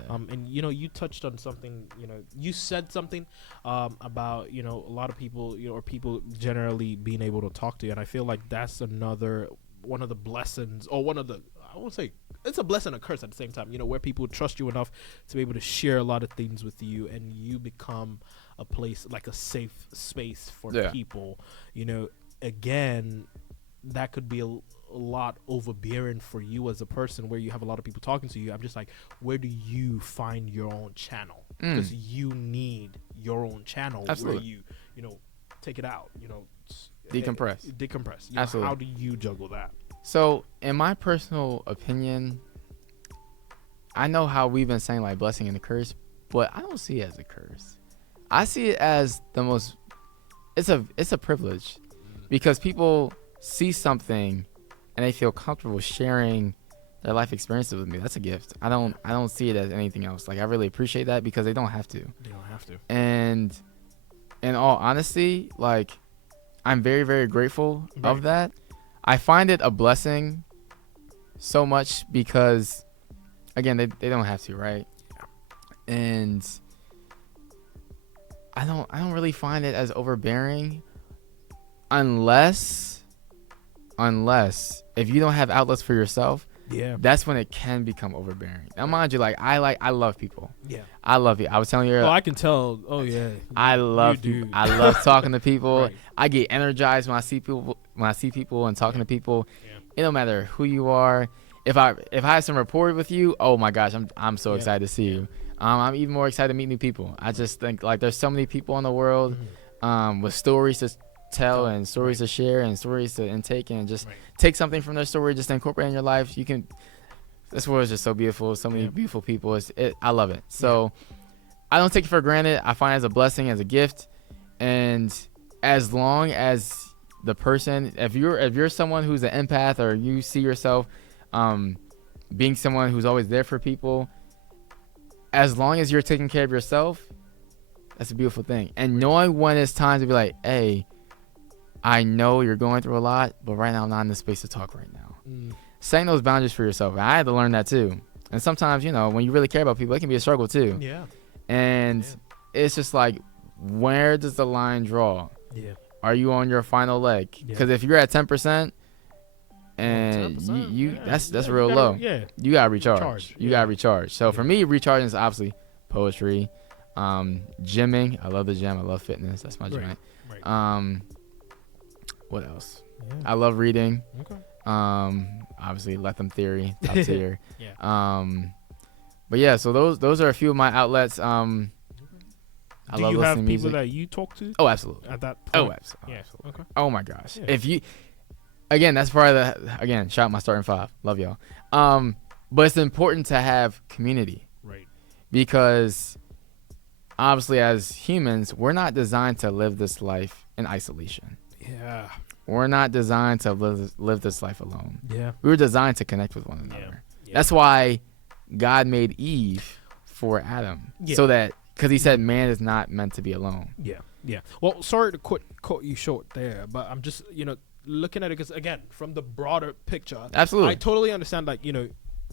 And you touched on something. You said something about a lot of people, or people generally being able to talk to you, and I feel like that's another one of the blessings, or one of the, I won't say it's a blessing and a curse at the same time. Where people trust you enough to be able to share a lot of things with you, and you become a place, like a safe space for people. Again, that could be a lot overbearing for you as a person, where you have a lot of people talking to you. I'm just like, where do you find your own channel? Because you need your own channel. Absolutely. Where you take it out, decompress. Absolutely. How do you juggle that? So in my personal opinion, I know how we've been saying like blessing and a curse, but I don't see it as a curse. I see it as the most, it's a privilege, because people see something and they feel comfortable sharing their life experiences with me. That's a gift. I don't see it as anything else. Like, I really appreciate that because they don't have to. They don't have to. And in all honesty, like, I'm very, very grateful of that. I find it a blessing so much because, again, they don't have to, right? And I don't really find it as overbearing unless if you don't have outlets for yourself, that's when it can become overbearing. Now, mind you, like I love people. Yeah, I love you. I was telling you. Oh, I can tell. Oh yeah, I love you. I love talking to people. Right. I get energized when I see people and talking to people. Yeah. It don't matter who you are. If I have some rapport with you, oh my gosh, I'm so excited to see you. I'm even more excited to meet new people. I just think like there's so many people in the world with stories to tell and stories to share and stories to intake and just take something from their story, just incorporate in your life. You can. This world is just so beautiful. So many beautiful people. I love it. So I don't take it for granted. I find it as a blessing, as a gift, and as long as the person, if you're someone who's an empath or you see yourself being someone who's always there for people, as long as you're taking care of yourself, that's a beautiful thing. And knowing when it's time to be like, hey, I know you're going through a lot, but right now I'm not in the space to talk right now. Setting those boundaries for yourself. And I had to learn that too. And sometimes, when you really care about people, it can be a struggle too. Yeah. And it's just like, where does the line draw? Yeah. Are you on your final leg? Because if you're at 10%, and that's real low. Yeah. You gotta recharge. You gotta recharge. So for me, recharging is obviously poetry, gymming. I love the gym. I love fitness. That's my joint. Right. What else? Yeah. I love reading. Okay. Obviously Lethem Theory, top tier. But yeah, so those are a few of my outlets. I Do love you have listening people music. that you talk to? Oh, absolutely. At that point? Oh, absolutely. Yeah. Absolutely. Okay. Oh my gosh. Yeah. If you, again, that's part of the, shout out my starting five. Love y'all. But it's important to have community. Right. Because obviously as humans, we're not designed to live this life in isolation. Yeah. We're not designed to live this life alone. Yeah. We were designed to connect with one another. Yeah. That's why God made Eve for Adam. Yeah. So that, because he said man is not meant to be alone. Yeah. Yeah. Well, sorry to cut you short there, but I'm just, looking at it because, again, from the broader picture. Absolutely. I totally understand, like,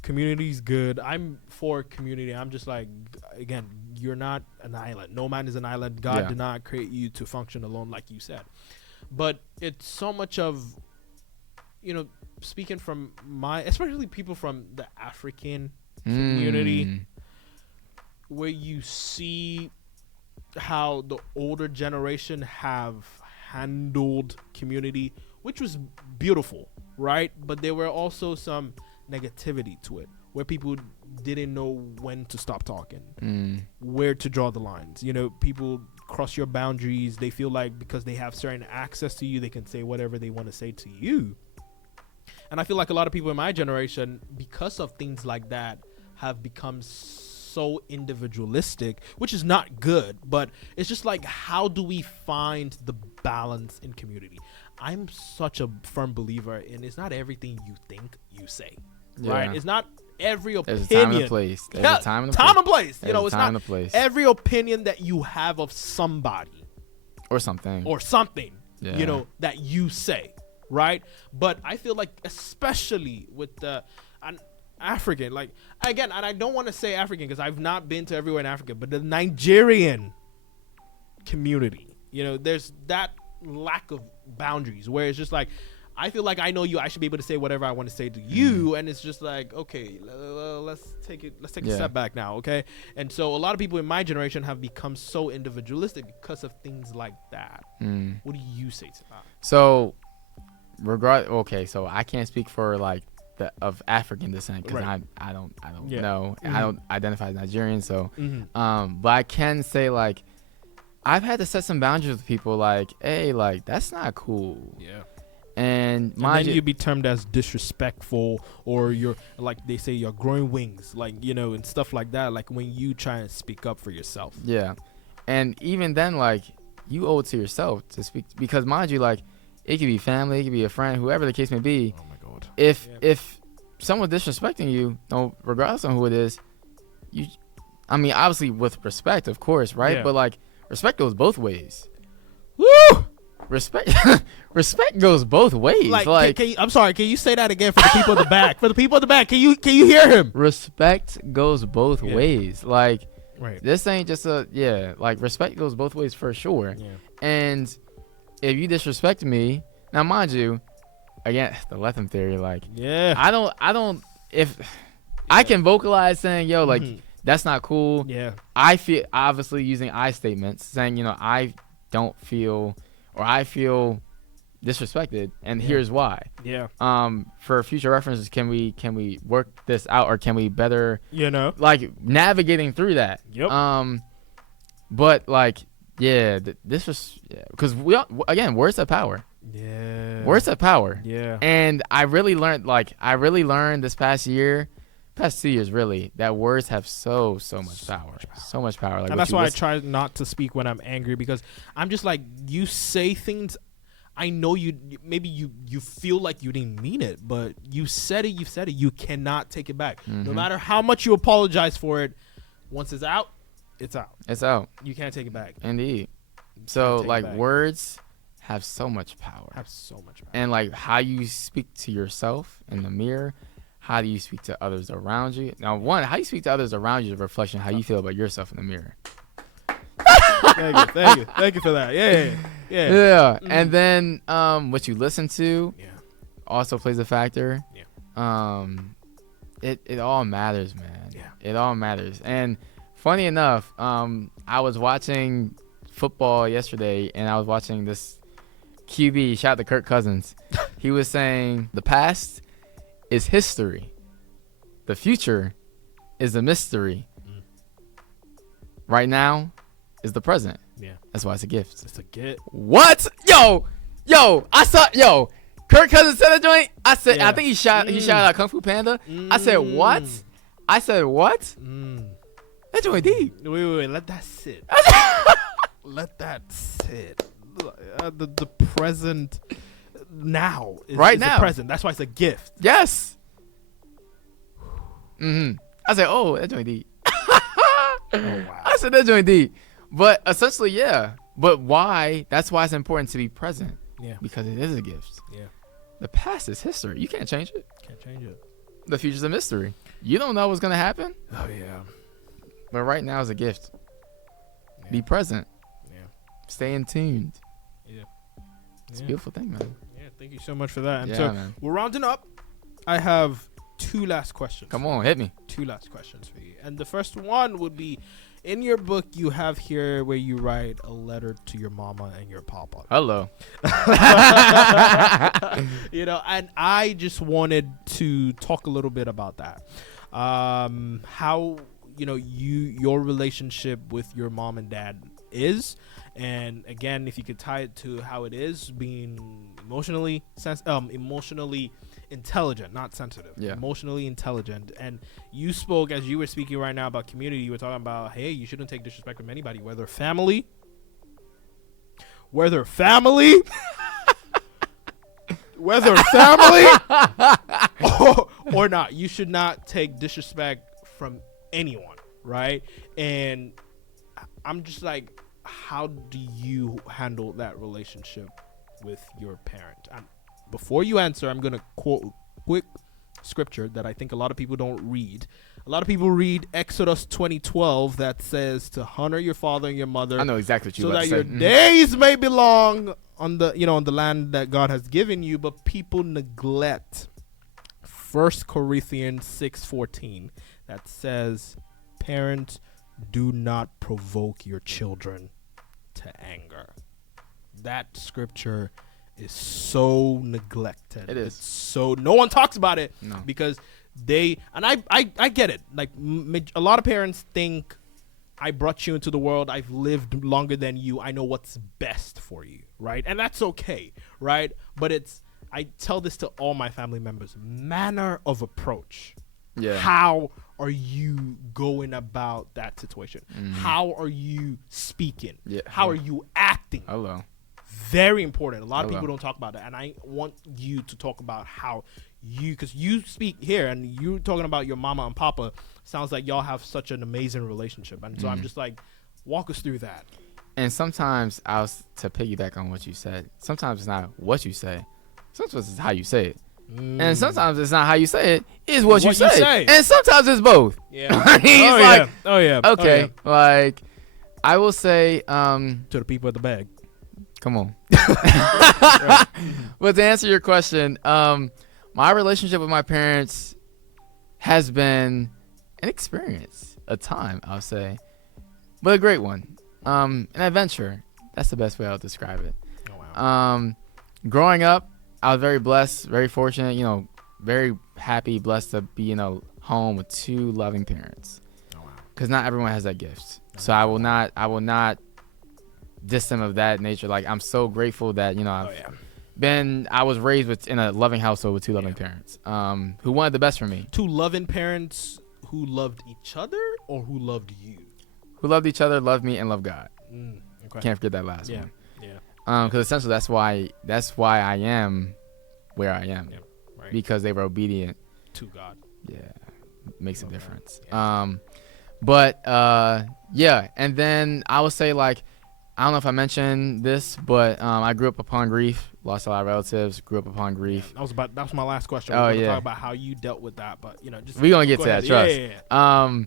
community's good. I'm for community. I'm just like, again, you're not an island. No man is an island. God did not create you to function alone, like you said. But it's so much of, speaking from especially people from the African community, where you see how the older generation have handled community, which was beautiful, right? But there were also some negativity to it, where people didn't know when to stop talking, where to draw the lines. People cross your boundaries. They feel like because they have certain access to you, they can say whatever they want to say to you. And I feel like a lot of people in my generation, because of things like that, have become so individualistic, which is not good, but it's just like, how do we find the balance in community? I'm such a firm believer in it's not everything you think you say, right? It's not every opinion. There's a time and a place. There's a time and a place. It's not every opinion that you have of somebody or something that you say, right? But I feel like, especially with the African, like, again, and I don't want to say African because I've not been to everywhere in Africa, but the Nigerian community, there's that lack of boundaries where it's just like, I feel like I know you, I should be able to say whatever I want to say to you, and it's just like, okay, let's take a step back now, okay? And so a lot of people in my generation have become so individualistic because of things like that. What do you say to that? So, so I can't speak for like of African descent because I don't know. I don't identify as Nigerian, so but I can say, like, I've had to set some boundaries with people, like, hey, like, that's not cool. Yeah. And then you'd be termed as disrespectful, or you're, like they say, you're growing wings, like, and stuff like that, like when you try and speak up for yourself. Yeah. And even then, like, you owe it to yourself to speak, because mind you, like, It could be family, it could be a friend, whoever the case may be. Oh my God. If someone's disrespecting you, no, regardless of who it is, I mean, obviously with respect, of course, right? Yeah. But like, respect goes both ways. Woo! Respect, respect goes both ways. Like, can you, I'm sorry. Can you say that again for the people in the back? For the people in the back, can you hear him? respect goes both ways. Like, Right. this ain't just like respect goes both ways for sure. Yeah. And if you disrespect me, now mind you, again, the Lethem theory, like, Yeah. I don't, if I can vocalize saying, yo, like, that's not cool. Yeah. I feel, obviously using I statements, saying, you know, I don't feel, or I feel disrespected, and here's why. Yeah. For future references, can we work this out, or can we better, You know. like, navigating through that? Yep. But like, yeah, this was, because again, words have power. Yeah. Words have power. Yeah. And I really learned this past 2 years really, that words have so much power. So much power. Like, And that's why I try not to speak when I'm angry, because I'm just like, you say things, I know maybe you feel like you didn't mean it, but you said it. You cannot take it back. No matter how much you apologize for it, once it's out, it's out. It's out. You can't take it back. Indeed. So take it like, back. words have so much power. Have so much power. And like, how you speak to yourself in the mirror, how do you speak to others around you? Now, one, how you speak to others around you is a reflection of how you feel about yourself in the mirror. Thank you for that. Yeah. And then what you listen to Yeah. also plays a factor. Yeah. It all matters, man. Yeah. It all matters. And funny enough, I was watching football yesterday, and I was watching this QB, shout out to Kirk Cousins. He was saying the past is history. The future is a mystery. Right now is the present. Yeah. That's why it's a gift. It's a get. What? Yo, I saw, Kirk Cousins said a joint. I said, Yeah. I think he shot out Kung Fu Panda. I said, what? That joint deep. Wait, let that sit. Let that sit. The present now is Right the now. present. That's why it's a gift. Yes. I said, oh, that joint deep. Oh, wow. I said that joint deep. But essentially, yeah. But why? That's why it's important to be present. Yeah. Because it is a gift. Yeah. The past is history. You can't change it. Can't change it. The future's a mystery. You don't know what's gonna happen. Oh yeah. But right now is a gift. Yeah. Be present. Yeah. Stay in tuned. Yeah. It's a beautiful thing, man. Yeah. Thank you so much for that. And Yeah, so man. we're rounding up. I have two last questions. Come on, hit me. Two last questions for you. And the first one would be, in your book you have here where you write a letter to your mama and your papa. Hello. You know, and I just wanted to talk a little bit about that. How, you know, your relationship with your mom and dad is, and again, if you could tie it to how it is being emotionally intelligent, not sensitive. Yeah. Emotionally intelligent. And you spoke, as you were speaking right now about community, you were talking about, hey, you shouldn't take disrespect from anybody, whether family whether family or not. You should not take disrespect from anyone, right? And I'm just like, how do you handle that relationship with your parent? Before you answer, I'm going to quote a quick scripture that I think a lot of people don't read. A lot of people read Exodus 20:12 that says to honor your father and your mother. I know exactly what you're so about that to your say. days may belong on the land that God has given you, but people neglect 1 Corinthians 6:14 that says, parents, do not provoke your children to anger. That scripture is so neglected. It is. It's so no one talks about it. No. Because I get it. Like a lot of parents think, I brought you into the world, I've lived longer than you, I know what's best for you, right? And that's okay, right? But I tell this to all my family members, manner of approach. Yeah. How are you going about that situation? Mhm. How are you speaking? Yeah. How are you acting? Hello. Very important. A lot of Okay. people don't talk about that, and I want you to talk about how because you speak here and you talking about your mama and papa. Sounds like y'all have such an amazing relationship, and so I'm just like, walk us through that. And sometimes to piggyback on what you said, sometimes it's not what you say, sometimes it's how you say it. And sometimes it's not how you say it, it's what you say. And sometimes it's both. Yeah. He's like, oh yeah. okay, Oh, yeah. like I will say, To the people at the bag. come on. But to answer your question, my relationship with my parents has been an experience, a time, I'll say, but a great one. An adventure. That's the best way I'll describe it. Oh, wow. Growing up, I was very blessed, very fortunate, very happy, blessed to be in a home with two loving parents. Oh, wow. Because not everyone has that gift. So I will not diss them of that nature. Like, I'm so grateful that, I was raised in a loving household with two loving parents, who wanted the best for me. Two loving parents who loved each other or who loved you? Who loved each other, loved me, and loved God. Okay. Can't forget that last one. Yeah. Because essentially that's why I am where I am. Yeah. Right. Because they were obedient To God. Yeah, makes a difference. Yeah. And then I would say, like, I don't know if I mentioned this, but I grew up upon grief, lost a lot of relatives, grew up upon grief. That was my last question. Oh, We're gonna yeah. talk about how you dealt with that, but just We're gonna get go to ahead. that, trust. Yeah.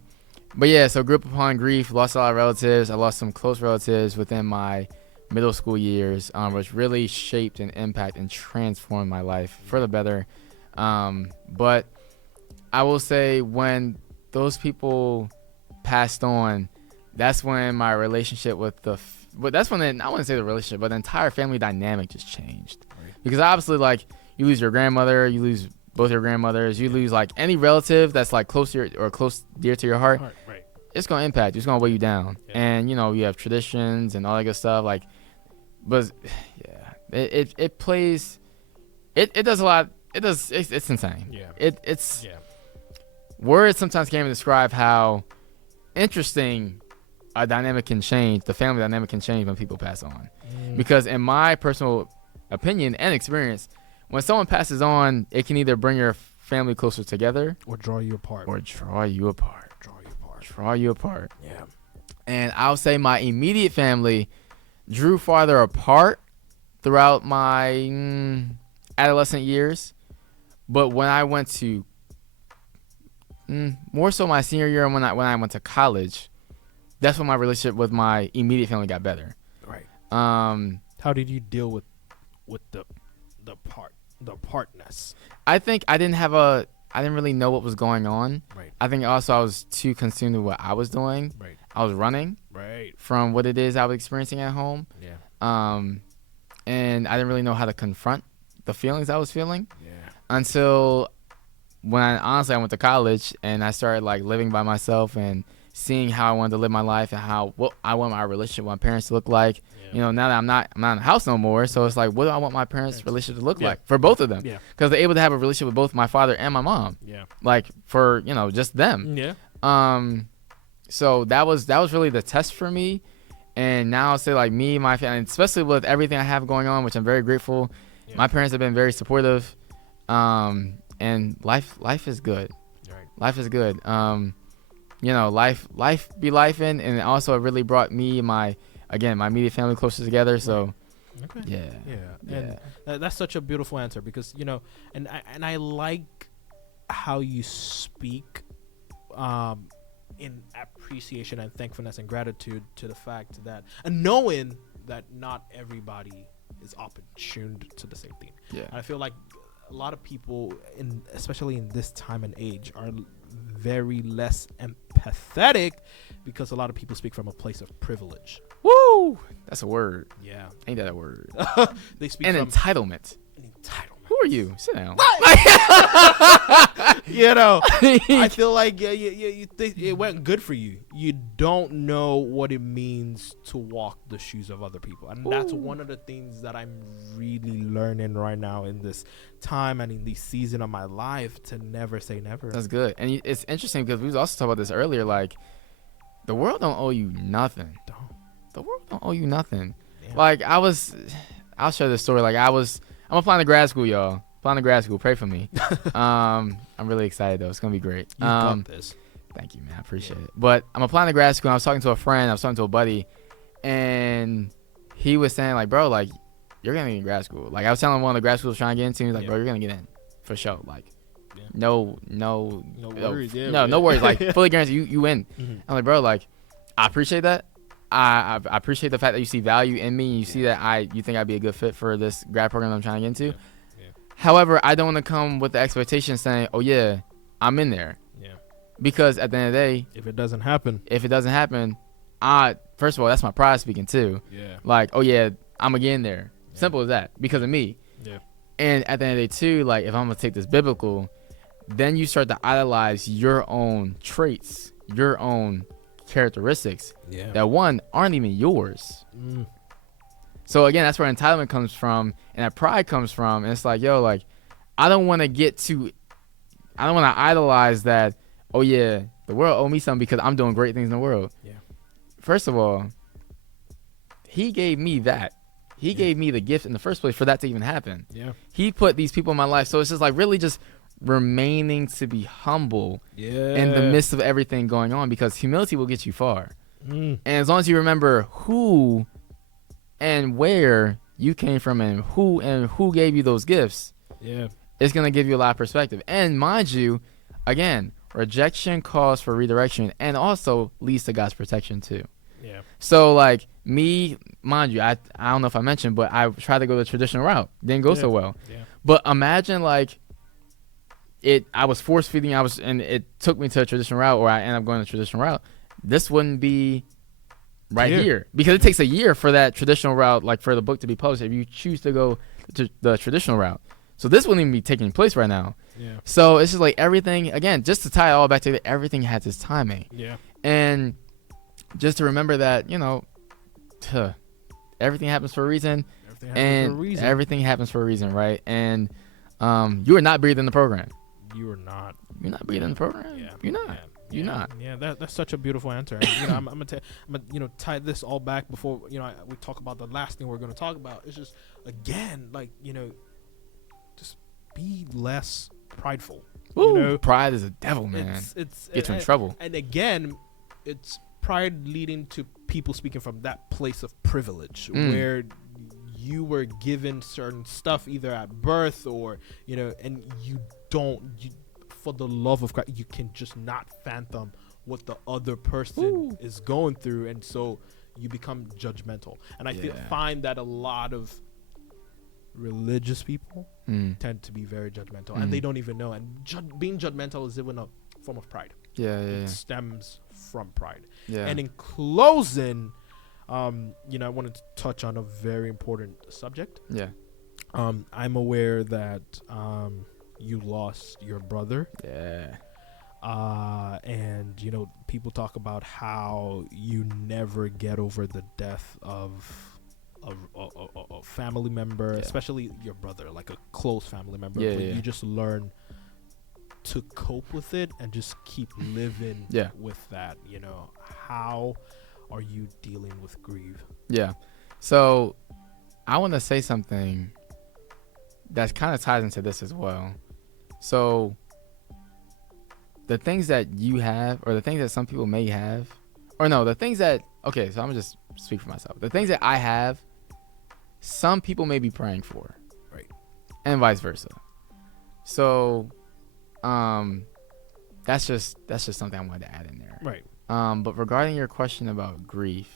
But yeah, so grew up upon grief, lost a lot of relatives. I lost some close relatives within my middle school years, which really shaped and impacted and transformed my life for the better. But I will say when those people passed on, that's when my relationship with I wouldn't say the relationship, but the entire family dynamic just changed. Right. Because obviously, like, you lose your grandmother, you lose both your grandmothers, you lose like any relative that's like close to dear to your heart. Right. It's gonna impact you. It's gonna weigh you down. Yeah. And you have traditions and all that good stuff. Like, but yeah, it plays. It does a lot. It's insane. Yeah. It's words sometimes can't even describe how interesting a dynamic can change. The family dynamic can change when people pass on. Because in my personal opinion and experience, when someone passes on, it can either bring your family closer together or draw you apart. Yeah. And I'll say my immediate family drew farther apart throughout my adolescent years. But when I went to more so my senior year and when I went to college, that's when my relationship with my immediate family got better. Right. How did you deal with the partness? I think I didn't really know what was going on. Right. I think also I was too consumed with what I was doing. Right. I was running from what it is I was experiencing at home. Yeah. And I didn't really know how to confront the feelings I was feeling. Yeah. Until when I went to college and I started like living by myself and seeing how I wanted to live my life and what I want my relationship with my parents to look like. Yeah. Now that I'm not in the house no more, so it's like, what do I want my parents' relationship to look like for both of them? Yeah. Because they're able to have a relationship with both my father and my mom. Yeah. Like for just them. Yeah. So that was really the test for me, and now I'll say like me, my family, especially with everything I have going on, which I'm very grateful. Yeah. My parents have been very supportive, and life is good. Right. Life is good. Life be lifing, and also it really brought me my immediate family closer together. So, okay. And that's such a beautiful answer because and I like how you speak, in appreciation and thankfulness and gratitude to the fact that and knowing that not everybody is opportuned to the same thing. Yeah, and I feel like a lot of people, especially in this time and age, are very less empathetic because a lot of people speak from a place of privilege. Woo! That's a word. Yeah. Ain't that a word? They speak from entitlement. Who are you? Sit down. I feel like it went good for you. You don't know what it means to walk the shoes of other people. And that's one of the things that I'm really learning right now in this time and in this season of my life, to never say never. That's good. And it's interesting because we was also talking about this earlier. Like, the world don't owe you nothing. The world don't owe you nothing. Like I'll share this story. Like I'm applying to grad school, y'all. Applying to grad school. Pray for me. I'm really excited though. It's gonna be great. You got this. Thank you, man. I appreciate it. But I'm applying to grad school. And I was talking to a friend. I was talking to a buddy, and he was saying like, bro, like you're gonna get in grad school. Like I was telling one of the grad schools I was trying to get into. He was like, bro, you're gonna get in for sure. Like no worries. no worries. Like fully guaranteed you win. Mm-hmm. I'm like, bro, like I appreciate that. I appreciate the fact that you see value in me. And you see that you think I'd be a good fit for this grad program I'm trying to get into. Yeah. However, I don't want to come with the expectation saying, oh yeah, I'm in there. Yeah. Because at the end of the day, if it doesn't happen, first of all, that's my pride speaking too. Yeah. Like, oh yeah, I'm gonna get in there. Yeah. Simple as that. Because of me. Yeah. And at the end of the day too, like if I'm gonna take this biblical, then you start to idolize your own traits, your own characteristics that aren't even yours. So again, that's where entitlement comes from and that pride comes from. And it's like, yo, like I don't want to idolize that. Oh yeah, the world owe me something because I'm doing great things in the world. Yeah. First of all, he gave me that. He gave me the gift in the first place for that to even happen. Yeah. He put these people in my life. So it's just like really just remaining to be humble in the midst of everything going on, because humility will get you far. And as long as you remember who and where you came from and who gave you those gifts, it's going to give you a lot of perspective. And mind you, again, rejection calls for redirection and also leads to God's protection too. Yeah. So like me, mind you, I don't know if I mentioned, but I tried to go the traditional route. Didn't go so well. Yeah. But imagine like I was force feeding, and it took me to a traditional route, or I ended up going the traditional route. This wouldn't be right here because it takes a year for that traditional route, like for the book to be published, if you choose to go to the traditional route. So this wouldn't even be taking place right now. Yeah. So it's just like everything, again, just to tie it all back together, everything has its timing. Yeah. And just to remember that, everything happens for a reason. Everything happens for a reason, right? And you are not breathing the program. You are not. You're not breathing the program. Yeah. You're not. You're not. Yeah, that's such a beautiful answer. And, I'm gonna tie this all back before we talk about the last thing we're gonna talk about. It's just again, like just be less prideful. Ooh, pride is a devil, man. It's gets you in trouble. And again, it's pride leading to people speaking from that place of privilege where you were given certain stuff either at birth or and you for the love of Christ, you can just not fathom what the other person is going through, and so you become judgmental. And I find that a lot of religious people tend to be very judgmental, and they don't even know. And being judgmental is even a form of pride. It stems from pride. And in closing, I wanted to touch on a very important subject. I'm aware that you lost your brother. And people talk about how you never get over the death of a family member, especially your brother, like a close family member. But you just learn to cope with it and just keep living with that. How are you dealing with grief? So I want to say something that kind of ties into this as well. So the things that you have, or the things that some people may have, or no, the things that, okay, so I'm gonna just speak for myself. The things that I have, some people may be praying for, right? And vice versa. So, that's just something I wanted to add in there, right? But regarding your question about grief,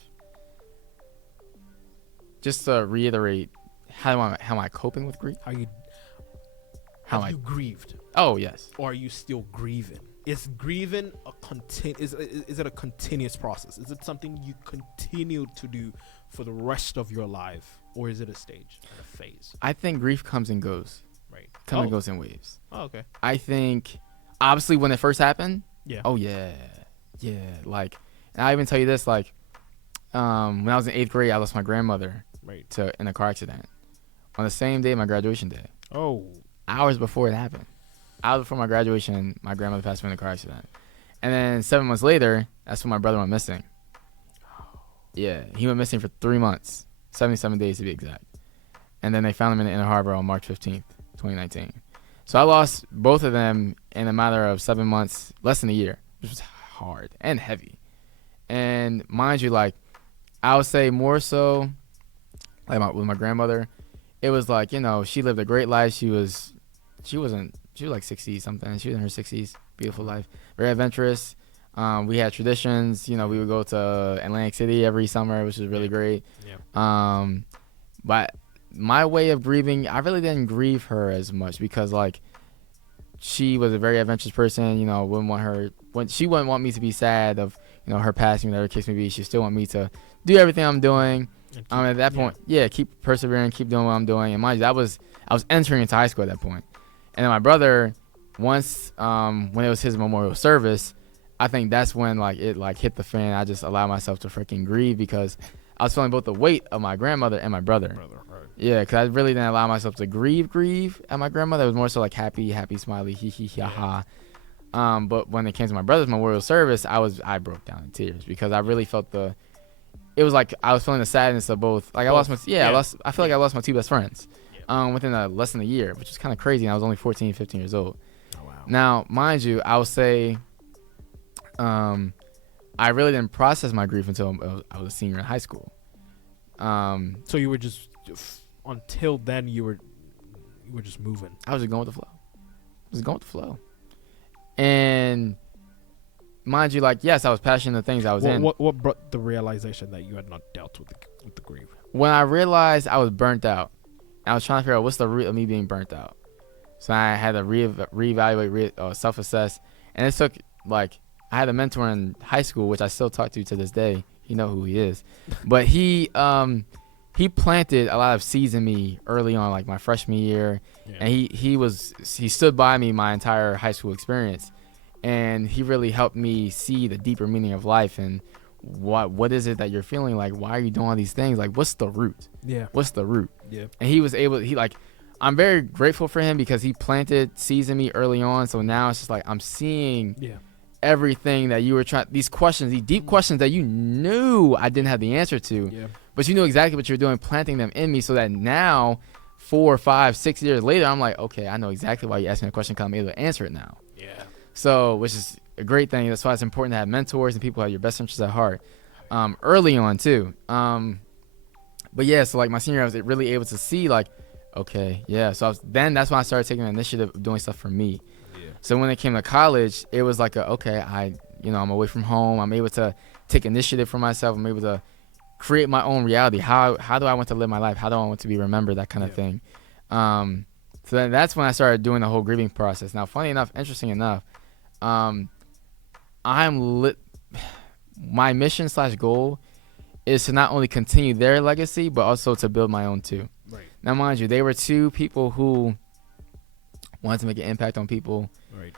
just to reiterate, how am I coping with grief? Have you grieved? Oh yes. Or are you still grieving? Is grieving is it a continuous process? Is it something you continue to do for the rest of your life, or is it a stage, a phase? I think grief comes and goes. Right. And goes in waves. Oh, okay. I think obviously when it first happened. Yeah. Oh yeah. Like, and I even tell you this, like, when I was in 8th grade, I lost my grandmother in a car accident on the same day, my graduation day. Oh. Hours before it happened. Hours before my graduation, my grandmother passed away in a car accident. And then 7 months later, that's when my brother went missing. Yeah, he went missing for 3 months. 77 days to be exact. And then they found him in the Inner Harbor on March 15th, 2019. So I lost both of them in a matter of 7 months, less than a year, which was hard and heavy. And mind you, like, I would say more so, like with my grandmother, it was like, you know, she lived a great life. She was like 60 something. She was in her 60s. Beautiful life. Very adventurous. We had traditions. You know, we would go to Atlantic City every summer, which was really great. Yeah. But my way of grieving, I really didn't grieve her as much because, like, she was a very adventurous person. You know, she wouldn't want me to be sad of, you know, her passing, whatever the case may be. She still want me to do everything I'm doing. At that point, keep persevering, keep doing what I'm doing. And mind you, I was entering into high school at that point. And then my brother, once when it was his memorial service, I think that's when like it like hit the fan. I just allowed myself to freaking grieve because I was feeling both the weight of my grandmother and my brother. Right. Yeah, because I really didn't allow myself to grieve at my grandmother. It was more so like happy, smiley, ha. But when it came to my brother's memorial service, I broke down in tears because I really felt it was like I was feeling the sadness of both. Like I feel like I lost my two best friends within less than a year, which is kind of crazy. And I was only 14, 15 years old. Oh, wow. Now, mind you, I would say I really didn't process my grief until I was a senior in high school. So you were just until then you were just moving. I was just going with the flow. And mind you, like, yes, I was passionate in the things I was in. What brought the realization that you had not dealt with the grief? When I realized I was burnt out, I was trying to figure out what's the root of me being burnt out. So I had to reevaluate, self-assess. And it took, like, I had a mentor in high school, which I still talk to this day. You know who he is. But he planted a lot of seeds in me early on, like my freshman year. Yeah. And he stood by me my entire high school experience. And he really helped me see the deeper meaning of life and what is it that you're feeling, like, why are you doing all these things, like, what's the root? What's the root? And I'm very grateful for him because he planted seeds in me early on. So now it's just like I'm seeing everything that you were trying, these deep questions that you knew I didn't have the answer to, but you knew exactly what you're doing, planting them in me, so that now 4, 5, 6 years later, I'm like, okay, I know exactly why you asked me a question because I'm able to answer it now. So, which is a great thing. That's why it's important to have mentors and people who have your best interests at heart early on too. But yeah, so like my senior year, I was really able to see, like, okay, yeah. So that's when I started taking the initiative of doing stuff for me. So when it came to college, it was like, I'm away from home. I'm able to take initiative for myself. I'm able to create my own reality. How do I want to live my life? How do I want to be remembered? That kind of thing. So then that's when I started doing the whole grieving process. Now, funny enough, interesting enough, my mission / goal is to not only continue their legacy, but also to build my own too. Right. Now, mind you, they were two people who wanted to make an impact on people. Right.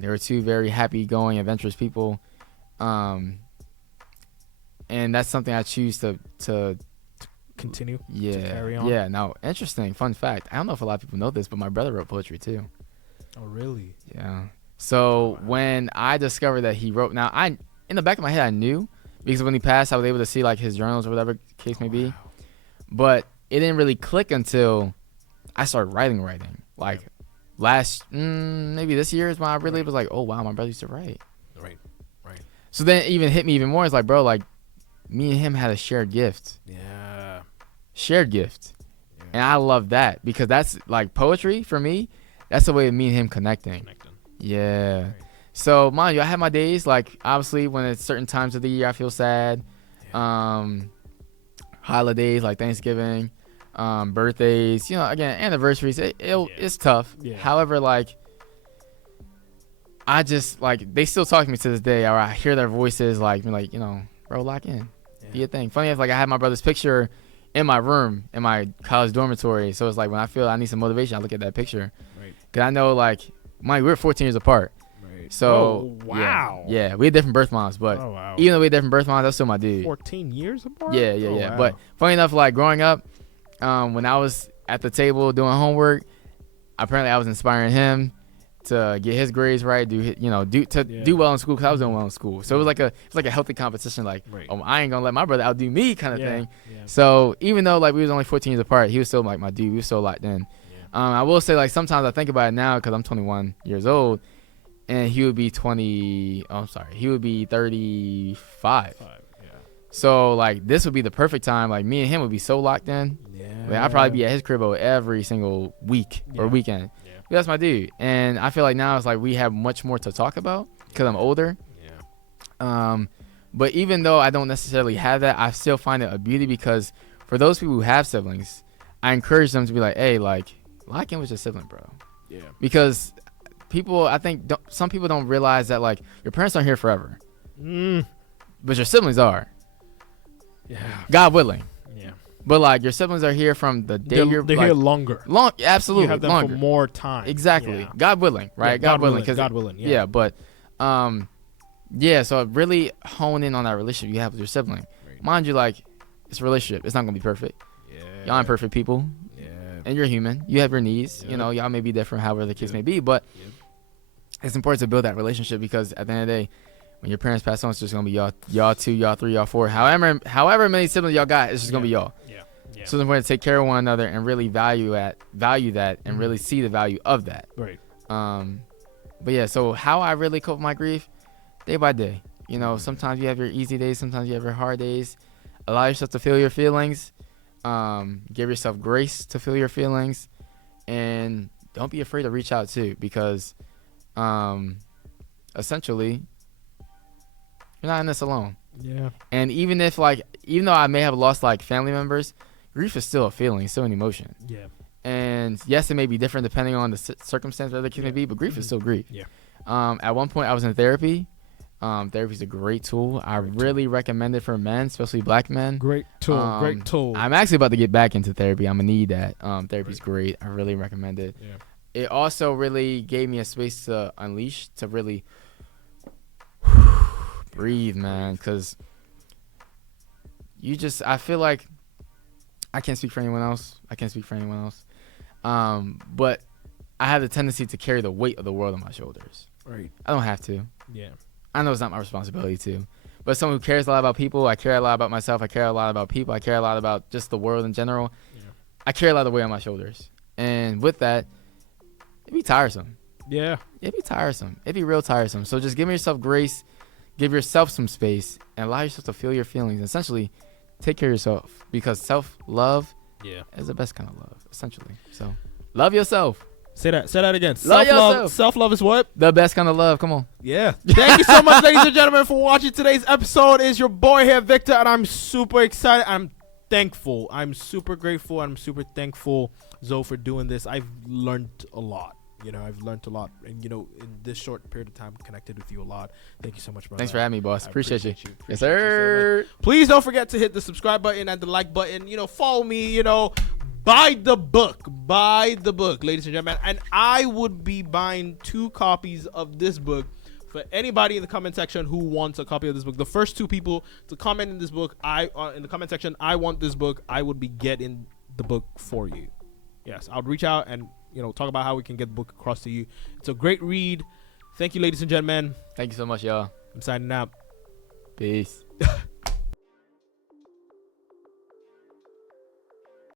They were two very happy-going, adventurous people. And that's something I choose to continue. Yeah. To carry on. Yeah. Now, interesting fun fact. I don't know if a lot of people know this, but my brother wrote poetry too. Oh, really? Yeah. So when I discovered that he wrote, now in the back of my head I knew, because when he passed I was able to see like his journals or whatever case may be, but it didn't really click until I started writing. Like last maybe this year is when I really was like, oh wow, my brother used to write. Right. So then it even hit me even more. It's like, bro, like me and him had a shared gift. Yeah. And I love that because that's like poetry for me. That's the way of me and him connecting. Yeah. Right. So mind you, I have my days, like obviously when it's certain times of the year I feel sad. Holidays like Thanksgiving, birthdays, again, anniversaries, it's tough. Yeah. However, like I just like they still talk to me to this day, or I hear their voices like bro, lock in. Be a thing. Funny enough, like I had my brother's picture in my room in my college dormitory, so it's like when I feel I need some motivation, I look at that picture. Right. Cause I know like we were 14 years apart. Right. So wow. Yeah, we had different birth moms, but even though we had different birth moms, that's still my dude. 14 years apart? Yeah. Wow. But funny enough, like growing up, when I was at the table doing homework, apparently I was inspiring him. to get his grades right, do well in school because I was doing well in school. So it was like a healthy competition. Like, I ain't gonna let my brother outdo me, kind of thing. Yeah. So even though like we was only 14 years apart, he was still like my dude. We was so locked in. Yeah. I will say like sometimes I think about it now because I'm 21 years old, and he would be 20. Oh, I'm sorry, he would be 35. So like this would be the perfect time. Like me and him would be so locked in. Yeah. Like, I'd probably be at his crib every single week or weekend. Yeah. That's my dude. And I feel like now it's like we have much more to talk about because I'm older. Yeah. But even though I don't necessarily have that, I still find it a beauty because for those people who have siblings, I encourage them to be like, hey, like lock in with your sibling, bro. Yeah. Because some people don't realize that like your parents aren't here forever. But your siblings are. Yeah. God willing. Yeah. But like your siblings are here from the day they're like, here longer. Absolutely. You have them longer. For more time. Exactly. Yeah. God willing, right? Yeah, God willing. Yeah. Yeah, but so really hone in on that relationship you have with your sibling. Right. Mind you, like it's a relationship. It's not gonna be perfect. Yeah. Y'all aren't perfect people. Yeah. And you're human. You have your needs. Yep. You know, y'all may be different, however the case may be, but it's important to build that relationship because at the end of the day, when your parents pass on, it's just gonna be y'all two, y'all three, y'all four. However many siblings y'all got, it's just gonna be y'all. Yeah. So it's important to take care of one another and really value that, and really see the value of that. Right. But yeah, so how I really cope with my grief, day by day. You know, sometimes you have your easy days, sometimes you have your hard days. Allow yourself to feel your feelings. Give yourself grace to feel your feelings, and don't be afraid to reach out too, because essentially you're not in this alone. Yeah. And even though I may have lost like family members, grief is still a feeling, still an emotion. Yeah. And yes, it may be different depending on the circumstance where the kid may be, but grief is still grief. Yeah. At one point I was in therapy. Therapy is a great tool. I really recommend it for men, especially black men. Great tool. I'm actually about to get back into therapy. I'm gonna need that. Therapy's great. I really recommend it. Yeah. It also really gave me a space to unleash, to really breathe, man, because I feel like I can't speak for anyone else. But I have the tendency to carry the weight of the world on my shoulders. Right. I don't have to. Yeah. I know it's not my responsibility to. But someone who cares a lot about people, I care a lot about myself, I care a lot about people, I care a lot about just the world in general. Yeah. I carry a lot of the weight on my shoulders. And with that, it'd be tiresome. Yeah. It'd be tiresome. It'd be real tiresome. So just give yourself grace. Give yourself some space and allow yourself to feel your feelings. Essentially, take care of yourself because self-love is the best kind of love, essentially. So, love yourself. Say that again. Love yourself. Self-love is what? The best kind of love. Come on. Yeah. Thank you so much, ladies and gentlemen, for watching today's episode. It's your boy here, Victor, and I'm super excited. I'm thankful. I'm super grateful. I'm super thankful, Zoe, for doing this. I've learned a lot. I've learned a lot, and in this short period of time, connected with you a lot. Thank you so much, brother. Thanks for having me, boss. Appreciate you. Yes, sir. Please don't forget to hit the subscribe button and the like button. Follow me. Buy the book, ladies and gentlemen. And I would be buying 2 copies of this book for anybody in the comment section who wants a copy of this book. The first 2 people to comment in this book, in the comment section, I want this book, I would be getting the book for you. Yes, I'll reach out and talk about how we can get the book across to you. It's a great read. Thank you, ladies and gentlemen. Thank you so much, y'all. I'm signing out. Peace.